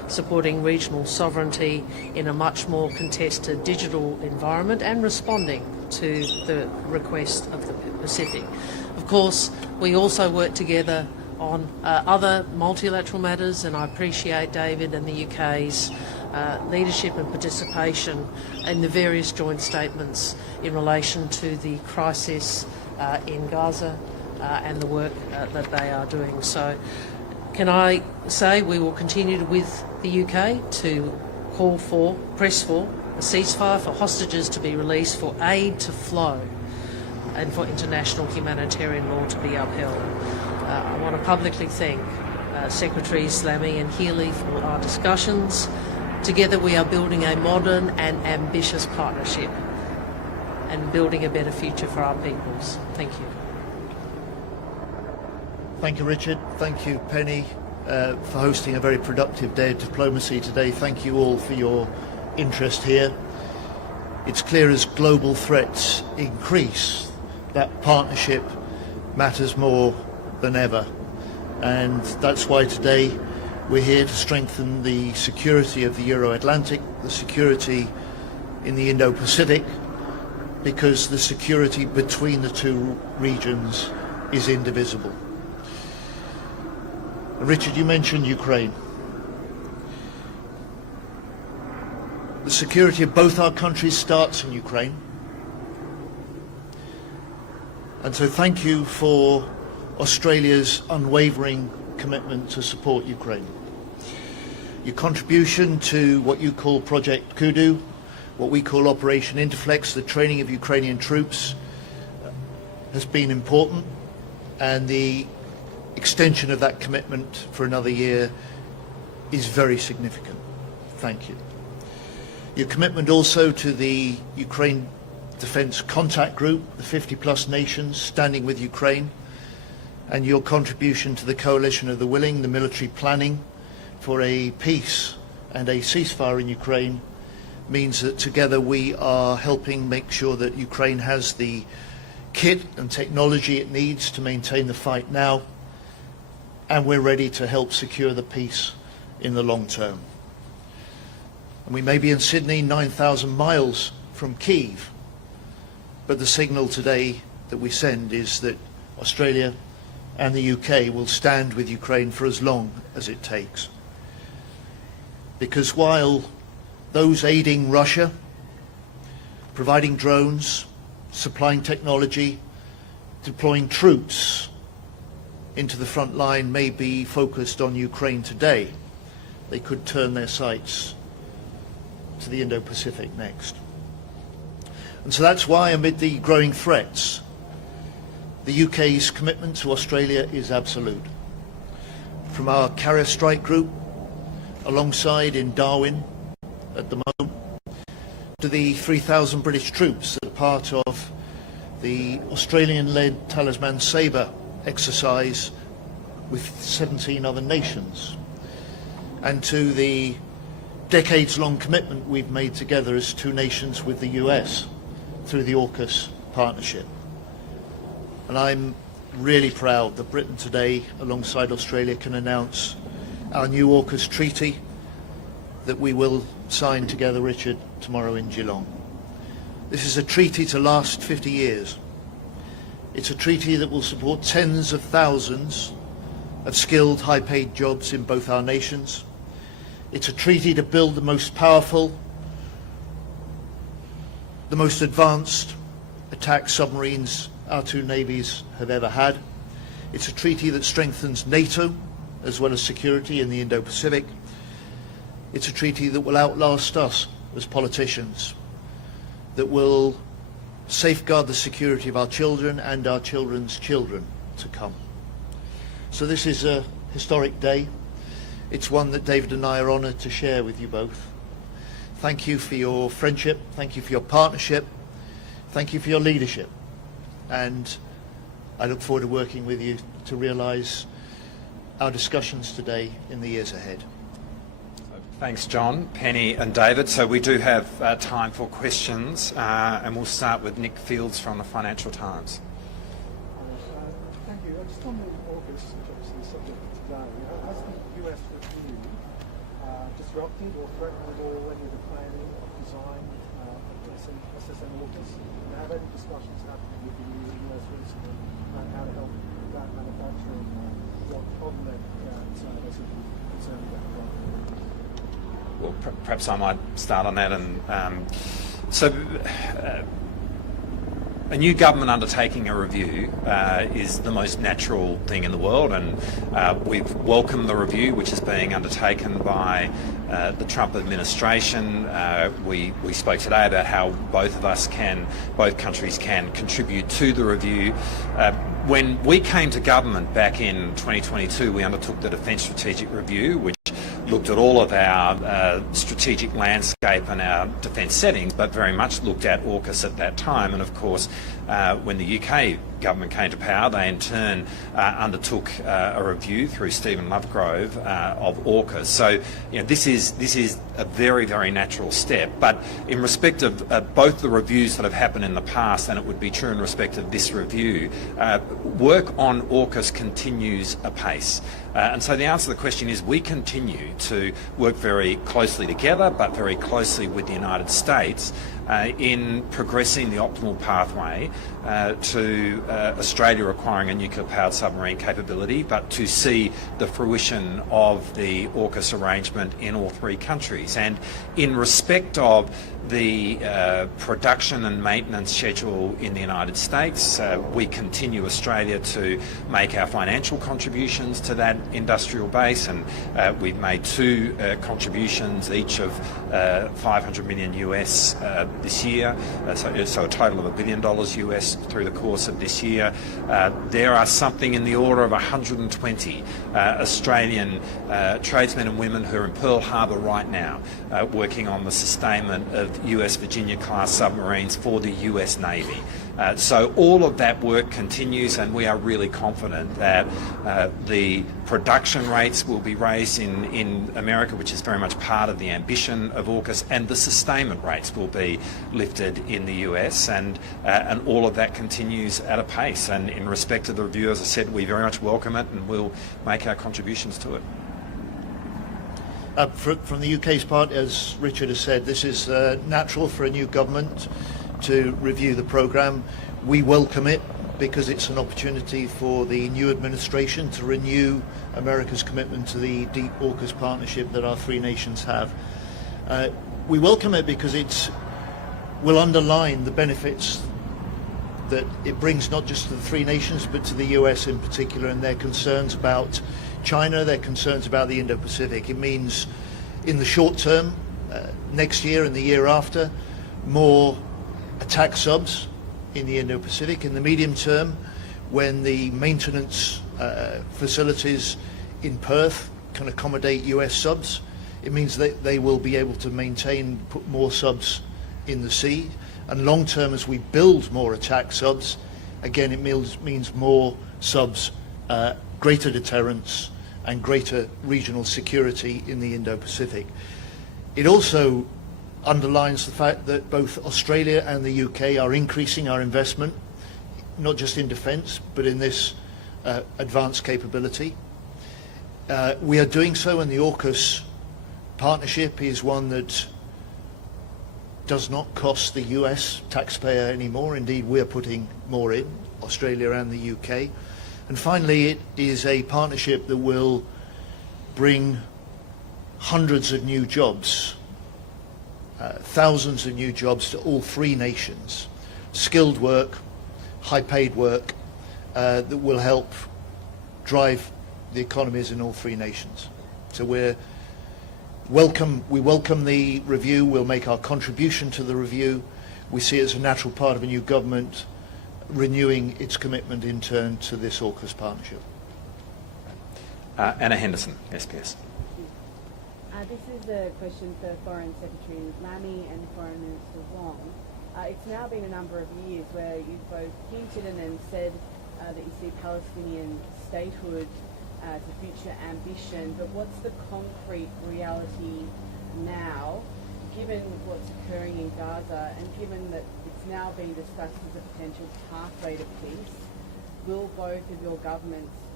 supporting regional sovereignty in a much more contested digital environment and responding to the request of the Pacific. Of course, we also work together on other multilateral matters, and I appreciate David and the UK's leadership and participation in the various joint statements in relation to the crisis in Gaza and the work that they are doing. So can I say we will continue with the UK to press for a ceasefire, for hostages to be released, for aid to flow, and for international humanitarian law to be upheld. I want to publicly thank Secretaries Lammy and Healey for our discussions. Together we are building a modern and ambitious partnership and building a better future for our peoples. Thank you. Thank you, Richard. Thank you, Penny, for hosting a very productive day of diplomacy today. Thank you all for your interest here. It's clear as global threats increase that partnership matters more than ever, and that's why today we're here to strengthen the security of the Euro-Atlantic, the security in the Indo-Pacific, because the security between the two regions is indivisible. Richard, you mentioned Ukraine. The security of both our countries starts in Ukraine. And so thank you for Australia's unwavering commitment to support Ukraine. Your contribution to what you call Project Kudu, what we call Operation Interflex, the training of Ukrainian troops, has been important, and the extension of that commitment for another year is very significant. Thank you. Your commitment also to the Ukraine Defence Contact Group, the 50+ nations standing with Ukraine, and your contribution to the Coalition of the Willing, the military planning for a peace and a ceasefire in Ukraine, means that together we are helping make sure that Ukraine has the kit and technology it needs to maintain the fight now, and we're ready to help secure the peace in the long term. And we may be in Sydney, 9,000 miles from Kyiv, but the signal today that we send is that Australia and the UK will stand with Ukraine for as long as it takes. Because while those aiding Russia, providing drones, supplying technology, deploying troops into the front line may be focused on Ukraine today, they could turn their sights to the Indo-Pacific next. And so that's why, amid the growing threats, the UK's commitment to Australia is absolute. From our carrier strike group, alongside in Darwin at the moment, to the 3,000 British troops that are part of the Australian-led Talisman Sabre exercise with 17 other nations, and to the decades-long commitment we've made together as two nations with the US through the Aukus partnership. And I'm really proud that Britain today, alongside Australia, can announce our new Aukus treaty that we will sign together, Richard, tomorrow in Geelong. This is a treaty to last 50 years. It's a treaty that will support tens of thousands of skilled, high-paid jobs in both our nations. It's a treaty to build the most powerful, the most advanced attack submarines our two navies have ever had. It's a treaty that strengthens NATO as well as security in the Indo-Pacific. It's a treaty that will outlast us as politicians, that will safeguard the security of our children and our children's children to come. So this is a historic day. It's one that David and I are honoured to share with you both. Thank you for your friendship, thank you for your partnership, thank you for your leadership, and I look forward to working with you to realise our discussions today in the years ahead. Thanks, John, Penny and David. So we do have time for questions, and we'll start with Nick Fields from the Financial Times. Thank you. Just on the Aukus, which obviously is the subject of today, as the US review disrupted or threatened at all any of the planning or design of SSN Aukus? Have any discussions happened with the US recently about how to help that manufacturing? What problem that there's a concern about? Well, perhaps I might start on that. And a new government undertaking a review is the most natural thing in the world, and we've welcomed the review which is being undertaken by the Trump administration. We spoke today about how both countries can contribute to the review. When we came to government back in 2022, we undertook the Defence Strategic Review, which looked at all of our strategic landscape and our defence settings, but very much looked at AUKUS at that time. And of course, when the UK government came to power, they in turn undertook a review through Stephen Lovegrove of AUKUS. So, this is a very, very natural step. But in respect of both the reviews that have happened in the past, and it would be true in respect of this review, work on AUKUS continues apace. And so the answer to the question is we continue to work very closely together, but very closely with the United States in progressing the optimal pathway to Australia acquiring a nuclear-powered submarine capability, but to see the fruition of the AUKUS arrangement in all three countries. And in respect of the production and maintenance schedule in the United States, we continue Australia to make our financial contributions to that industrial base, and we've made two contributions, each of $500 million US this year, so a total of $1 billion US through the course of this year. There are something in the order of 120 Australian tradesmen and women who are in Pearl Harbor right now working on the sustainment of US Virginia-class submarines for the US Navy. So all of that work continues, and we are really confident that the production rates will be raised in America, which is very much part of the ambition of AUKUS, and the sustainment rates will be lifted in the US, and all of that continues at a pace. And in respect of the review, as I said, we very much welcome it, and we'll make our contributions to it. From the UK's part, as Richard has said, this is natural for a new government to review the programme. We welcome it because it's an opportunity for the new administration to renew America's commitment to the deep AUKUS partnership that our three nations have. We welcome it because it will underline the benefits that it brings not just to the three nations but to the US in particular, and their concerns about China, their concerns about the Indo-Pacific. It means in the short term, next year and the year after, more attack subs in the Indo-Pacific. In the medium term, when the maintenance facilities in Perth can accommodate US subs, it means that they will be able to maintain, put more subs in the sea. And long term, as we build more attack subs, again it means more subs, greater deterrence and greater regional security in the Indo-Pacific. It also underlines the fact that both Australia and the UK are increasing our investment, not just in defence, but in this advanced capability. We are doing so, and the AUKUS partnership is one that does not cost the US taxpayer anymore. Indeed, we're putting more in, Australia and the UK. And finally, it is a partnership that will bring hundreds of new jobs, thousands of new jobs to all three nations. Skilled work, high-paid work that will help drive the economies in all three nations. So we welcome the review. We'll make our contribution to the review. We see it as a natural part of a new government renewing its commitment in turn to this AUKUS partnership. Anna Henderson, SPS. This is a question for Foreign Secretary Lammy and Foreign Minister Wong. It's now been a number of years where you've both hinted and said that you see Palestinian statehood as a future ambition, but what's the concrete reality now, given what's occurring in Gaza and given that it's now being discussed as a potential pathway to peace? Will both of your governments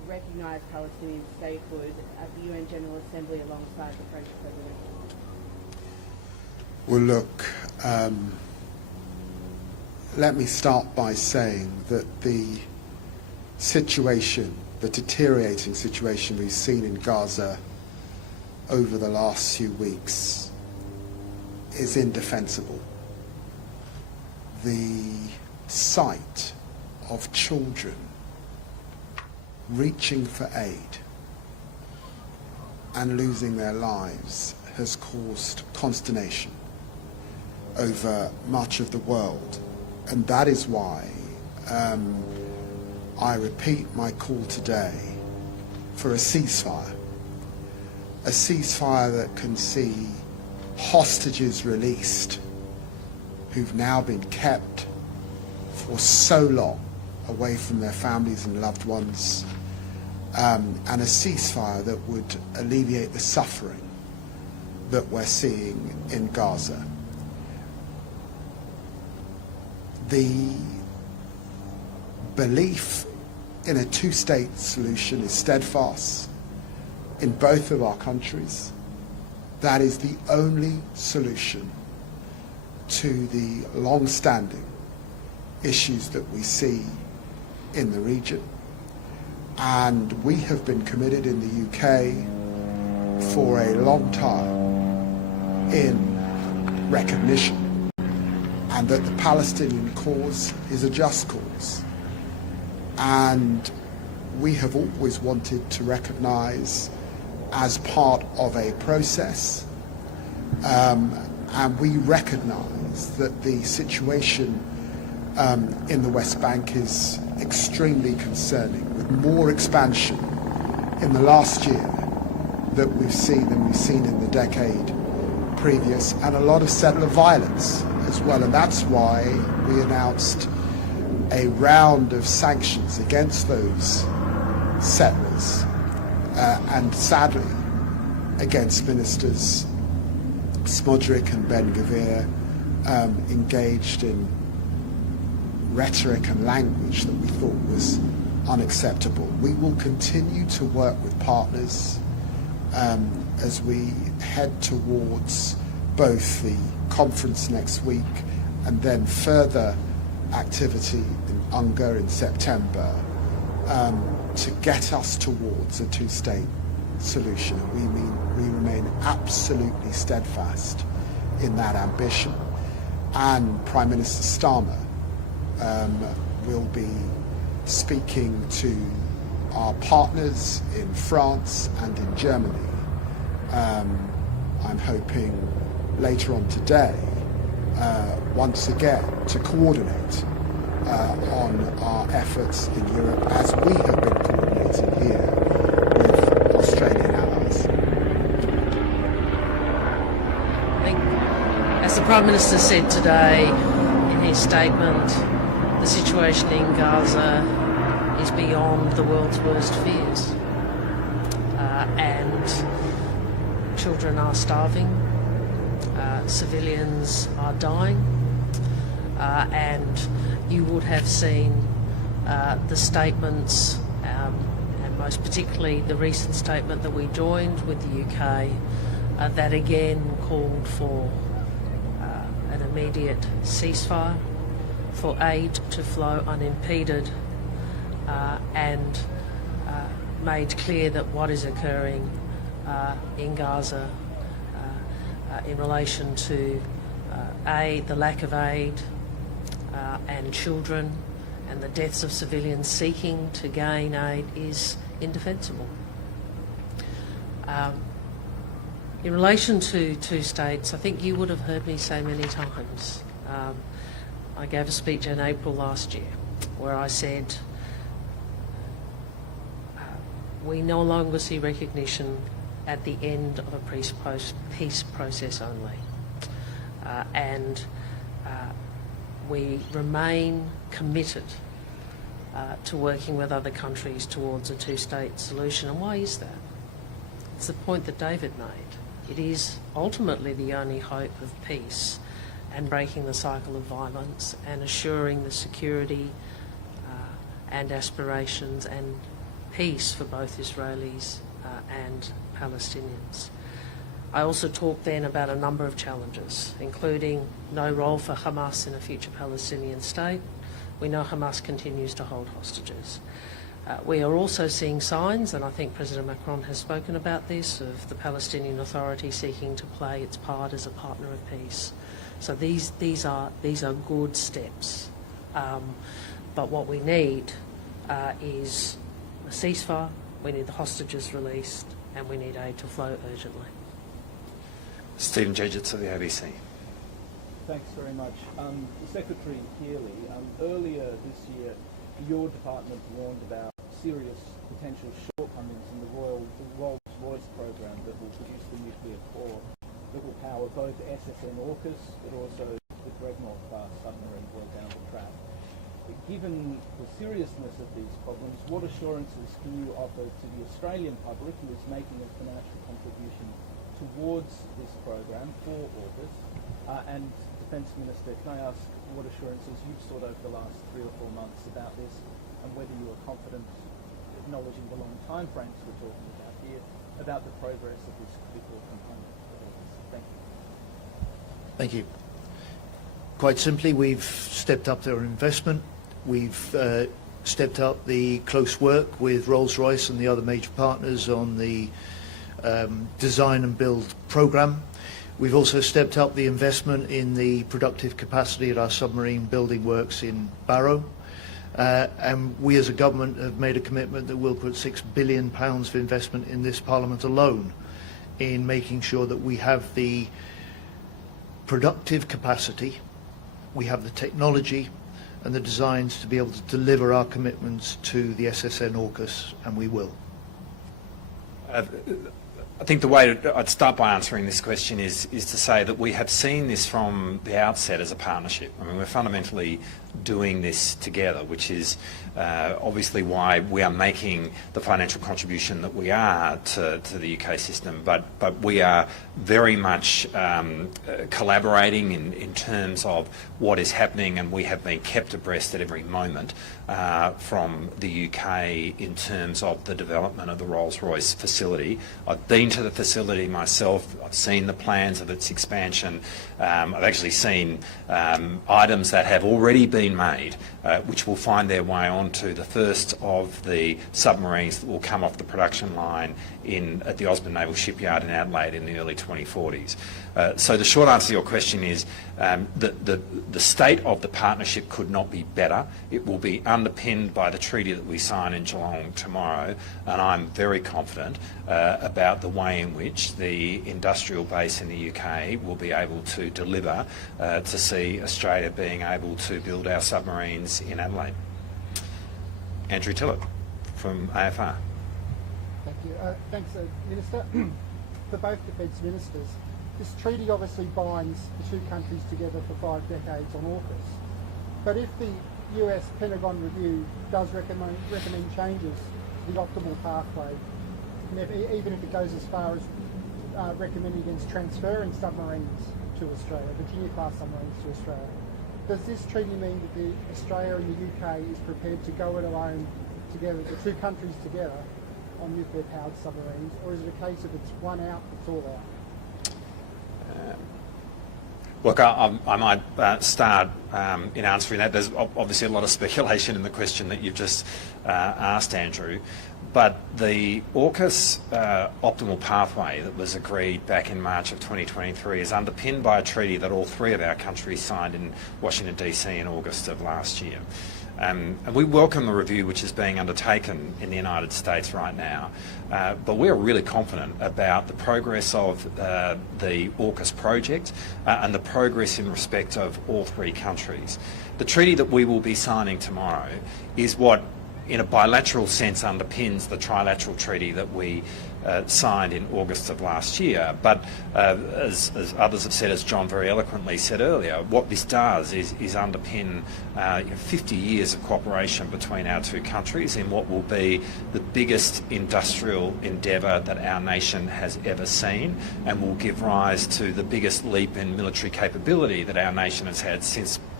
recognise Palestinian statehood at the UN General Assembly alongside the French President? Well, look, let me start by saying that the situation, the deteriorating situation we've seen in Gaza over the last few weeks is indefensible. The sight of children reaching for aid and losing their lives has caused consternation over much of the world. And that is why I repeat my call today for a ceasefire that can see hostages released who've now been kept for so long away from their families and loved ones, and a ceasefire that would alleviate the suffering that we're seeing in Gaza. The belief in a two-state solution is steadfast in both of our countries. That is the only solution to the long-standing issues that we see in the region. And we have been committed in the UK for a long time in recognition, and that the Palestinian cause is a just cause. And we have always wanted to recognise as part of a process, and we recognise that the situation in the West Bank is extremely concerning, with more expansion in the last year that we've seen in the decade previous, and a lot of settler violence as well. And that's why we announced a round of sanctions against those settlers, and sadly against Ministers Smodrick and Ben-Gvir, engaged in rhetoric and language that we thought was unacceptable. We will continue to work with partners as we head towards both the conference next week and then further activity in UNGA in September, to get us towards a two-state solution. We remain absolutely steadfast in that ambition, and Prime Minister Starmer will be speaking to our partners in France and in Germany. I'm hoping later on today, once again, to coordinate on our efforts in Europe, as we have been coordinating here with Australian allies. I think, as the Prime Minister said today in his statement, the situation in Gaza is beyond the world's worst fears. And children are starving, civilians are dying, and you would have seen the statements, and most particularly the recent statement that we joined with the UK, that again called for an immediate ceasefire, for aid to flow unimpeded, and made clear that what is occurring in Gaza in relation to aid, the lack of aid, and children, and the deaths of civilians seeking to gain aid is indefensible. In relation to two states, I think you would have heard me say many times, I gave a speech in April last year where I said we no longer see recognition at the end of a peace process only. And we remain committed to working with other countries towards a two-state solution. And why is that? It's the point that David made. It is ultimately the only hope of peace and breaking the cycle of violence and assuring the security and aspirations and peace for both Israelis and Palestinians. I also talked then about a number of challenges, including no role for Hamas in a future Palestinian state. We know Hamas continues to hold hostages. We are also seeing signs, and I think President Macron has spoken about this, of the Palestinian Authority seeking to play its part as a partner of peace. So these are good steps. But what we need is a ceasefire, we need the hostages released, and we need aid to flow urgently. Stephen Gedgetts of the ABC. Thanks very much. Secretary Healey, earlier this year, your department warned about serious potential shortcomings in the Rolls-Royce program that will produce the nuclear core that will power both SSN Aukus but also the Dreadnought-class submarine well down the track. Given the seriousness of these problems, what assurances can you offer to the Australian public who is making a financial contribution towards this program for Aukus? And Defence Minister, can I ask what assurances you've sought over the last 3 or 4 months about this, and whether you are confident, acknowledging the long time frames we're talking about here, about the progress of this critical component of Aukus? Thank you. Thank you. Quite simply, we've stepped up their investment. We've stepped up the close work with Rolls-Royce and the other major partners on the design and build program. We've also stepped up the investment in the productive capacity at our submarine building works in Barrow. And we as a government have made a commitment that we'll put £6 billion of investment in this Parliament alone in making sure that we have the productive capacity, we have the technology and the designs to be able to deliver our commitments to the SSN Aukus, and we will. I think the way I'd start by answering this question is to say that we have seen this from the outset as a partnership. I mean, we're fundamentally doing this together, which is obviously why we are making the financial contribution that we are to the UK system, but we are very much collaborating in terms of what is happening, and we have been kept abreast at every moment from the UK in terms of the development of the Rolls-Royce facility. I've been to the facility myself. I've seen the plans of its expansion. I've actually seen items that have already been made, which will find their way onto the first of the submarines that will come off the production line at the Osborne Naval Shipyard in Adelaide in the early 2040s. So the short answer to your question is the state of the partnership could not be better. It will be underpinned by the treaty that we sign in Geelong tomorrow, and I'm very confident about the way in which the industrial base in the UK will be able to deliver to see Australia being able to build our submarines in Adelaide. Andrew Tillett from AFR. Thank you. Thanks, Minister. For both Defence Ministers, this treaty obviously binds the two countries together for 5 decades on AUKUS. But if the US Pentagon review does recommend changes to the optimal pathway, even if it goes as far as recommending against transferring submarines to Australia, Virginia-class submarines to Australia, does this treaty mean that Australia and the UK is prepared to go it alone together, the two countries together, on nuclear-powered submarines, or is it a case of it's one out, it's all out? Look, I might start in answering that. There's obviously a lot of speculation in the question that you've just asked, Andrew. But the AUKUS optimal pathway that was agreed back in March of 2023 is underpinned by a treaty that all 3 of our countries signed in Washington DC in August of last year. And we welcome the review which is being undertaken in the United States right now, but we're really confident about the progress of the AUKUS project and the progress in respect of all 3 countries. The treaty that we will be signing tomorrow is what, in a bilateral sense, underpins the trilateral treaty that we signed in August of last year. But as others have said, as John very eloquently said earlier, what this does is underpin 50 years of cooperation between our 2 countries in what will be the biggest industrial endeavour that our nation has ever seen, and will give rise to the biggest leap in military capability that our nation has had since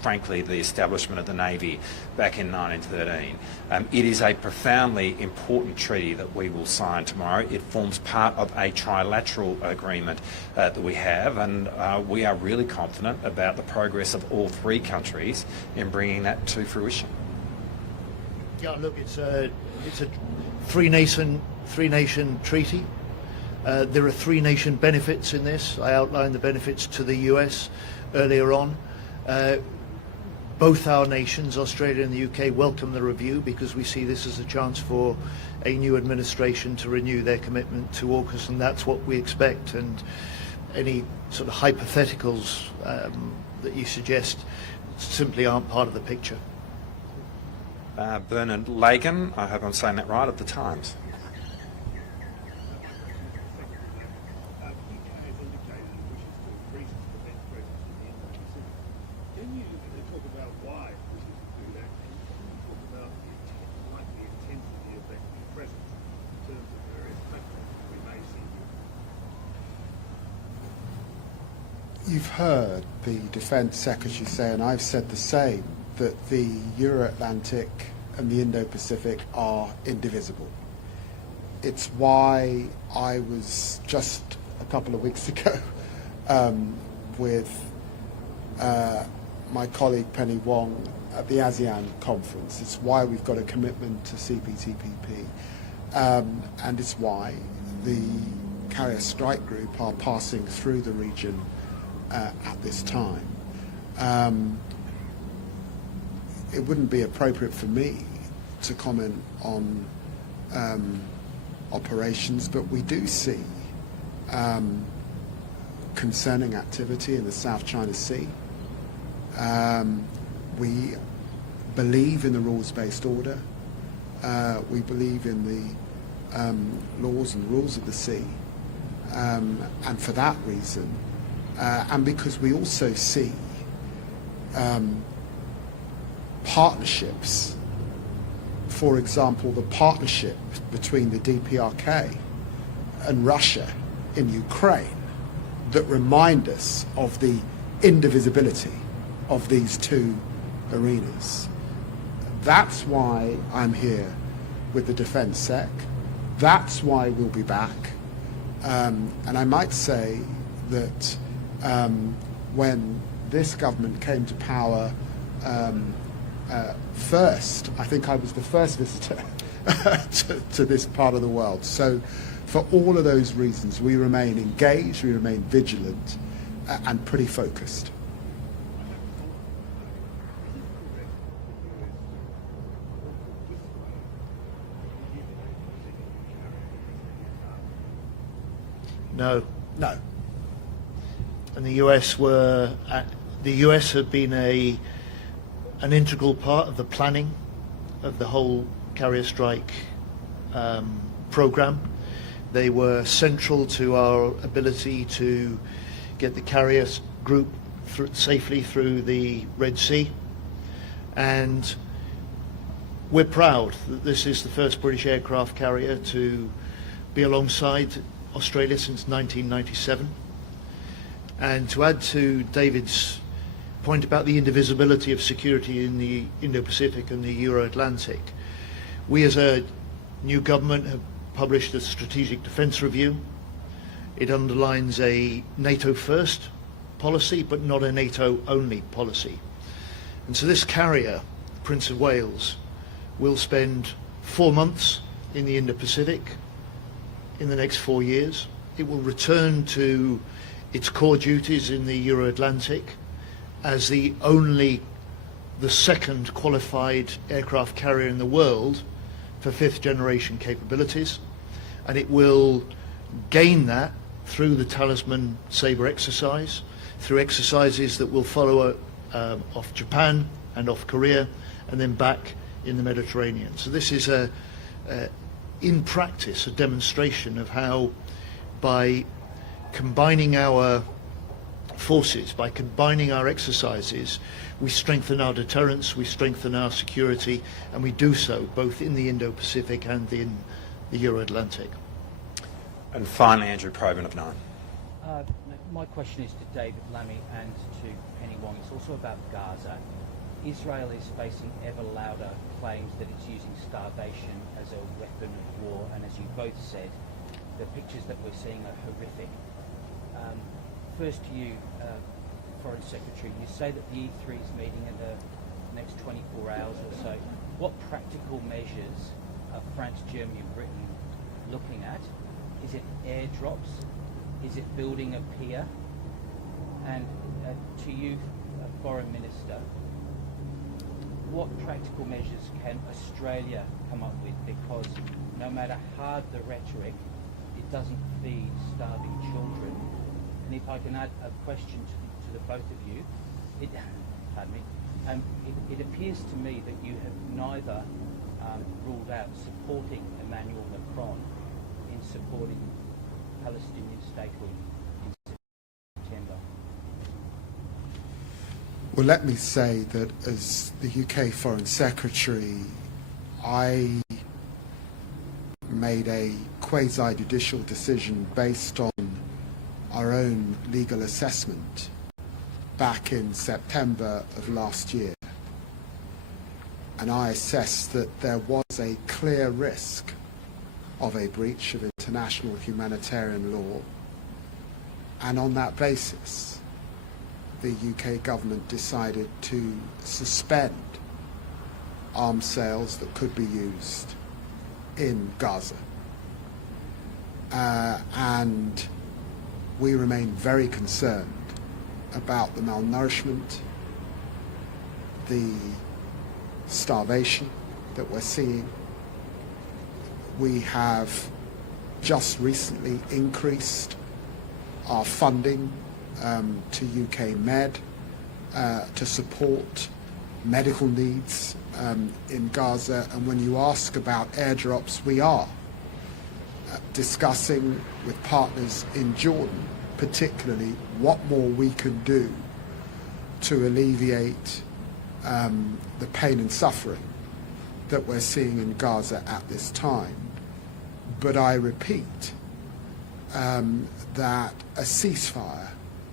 frankly, the establishment of the Navy back in 1913. It is a profoundly important treaty that we will sign tomorrow. It forms part of a trilateral agreement that we have, and we are really confident about the progress of all three countries in bringing that to fruition. Yeah, look, it's a three-nation treaty. There are three-nation benefits in this. I outlined the benefits to the US earlier on. Both our nations, Australia and the UK, welcome the review because we see this as a chance for a new administration to renew their commitment to Aukus, and that's what we expect. And any sort of hypotheticals that you suggest simply aren't part of the picture. Bernard Lagan, I hope I'm saying that right, of the Times. You've heard the Defence Secretary say, and I've said the same, that the Euro-Atlantic and the Indo-Pacific are indivisible. It's why I was just a couple of weeks ago with my colleague Penny Wong at the ASEAN conference. It's why we've got a commitment to CPTPP, and it's why the Carrier Strike Group are passing through the region at this time. It wouldn't be appropriate for me to comment on operations, but we do see concerning activity in the South China Sea. We believe in the rules-based order. We believe in the laws and rules of the sea. And for that reason, and because we also see partnerships, for example, the partnership between the DPRK and Russia in Ukraine, that remind us of the indivisibility of these two arenas. That's why I'm here with the Defence Sec. That's why we'll be back. And I might say that when this government came to power first, I think I was the first visitor to this part of the world. So for all of those reasons, we remain engaged, we remain vigilant, and pretty focused. No. No. And the US had been an integral part of the planning of the whole carrier strike program. They were central to our ability to get the carrier group safely through the Red Sea, and we're proud that this is the first British aircraft carrier to be alongside Australia since 1997. And to add to David's point about the indivisibility of security in the Indo-Pacific and the Euro-Atlantic, we as a new government have published a strategic defence review. It underlines a NATO first policy, but not a NATO only policy. And so this carrier, Prince of Wales, will spend 4 months in the Indo-Pacific in the next 4 years. It will return to its core duties in the Euro-Atlantic as the second qualified aircraft carrier in the world for 5th generation capabilities, and it will gain that through the Talisman Sabre exercise, through exercises that will follow off Japan and off Korea, and then back in the Mediterranean. So this is in practice a demonstration of how, by combining our forces, by combining our exercises, we strengthen our deterrence, we strengthen our security, and we do so both in the Indo-Pacific and in the Euro-Atlantic. And finally, Andrew Probyn of Nine. My question is to David Lammy and to Penny Wong, it's also about Gaza. Israel is facing ever louder claims that it's using starvation as a weapon of war, and as you both said, the pictures that we're seeing are horrific. First to you, Foreign Secretary, you say that the E3 is meeting in the next 24 hours or so. What practical measures are France, Germany and Britain looking at? Is it airdrops? Is it building a pier? And to you, Foreign Minister, what practical measures can Australia come up with? Because no matter hard the rhetoric, it doesn't feed starving children. And if I can add a question to the both of you, pardon me, it appears to me that you have neither ruled out supporting Emmanuel Macron in supporting Palestinian statehood in September. Well, let me say that as the UK Foreign Secretary, I made a quasi-judicial decision based on our own legal assessment back in September of last year. And I assessed that there was a clear risk of a breach of international humanitarian law. And on that basis, the UK government decided to suspend arms sales that could be used in Gaza. And we remain very concerned about the malnourishment, the starvation that we're seeing. We have just recently increased our funding to UK Med to support medical needs in Gaza. And when you ask about airdrops, we are discussing with partners in Jordan, particularly what more we can do to alleviate the pain and suffering that we're seeing in Gaza at this time. But I repeat that a ceasefire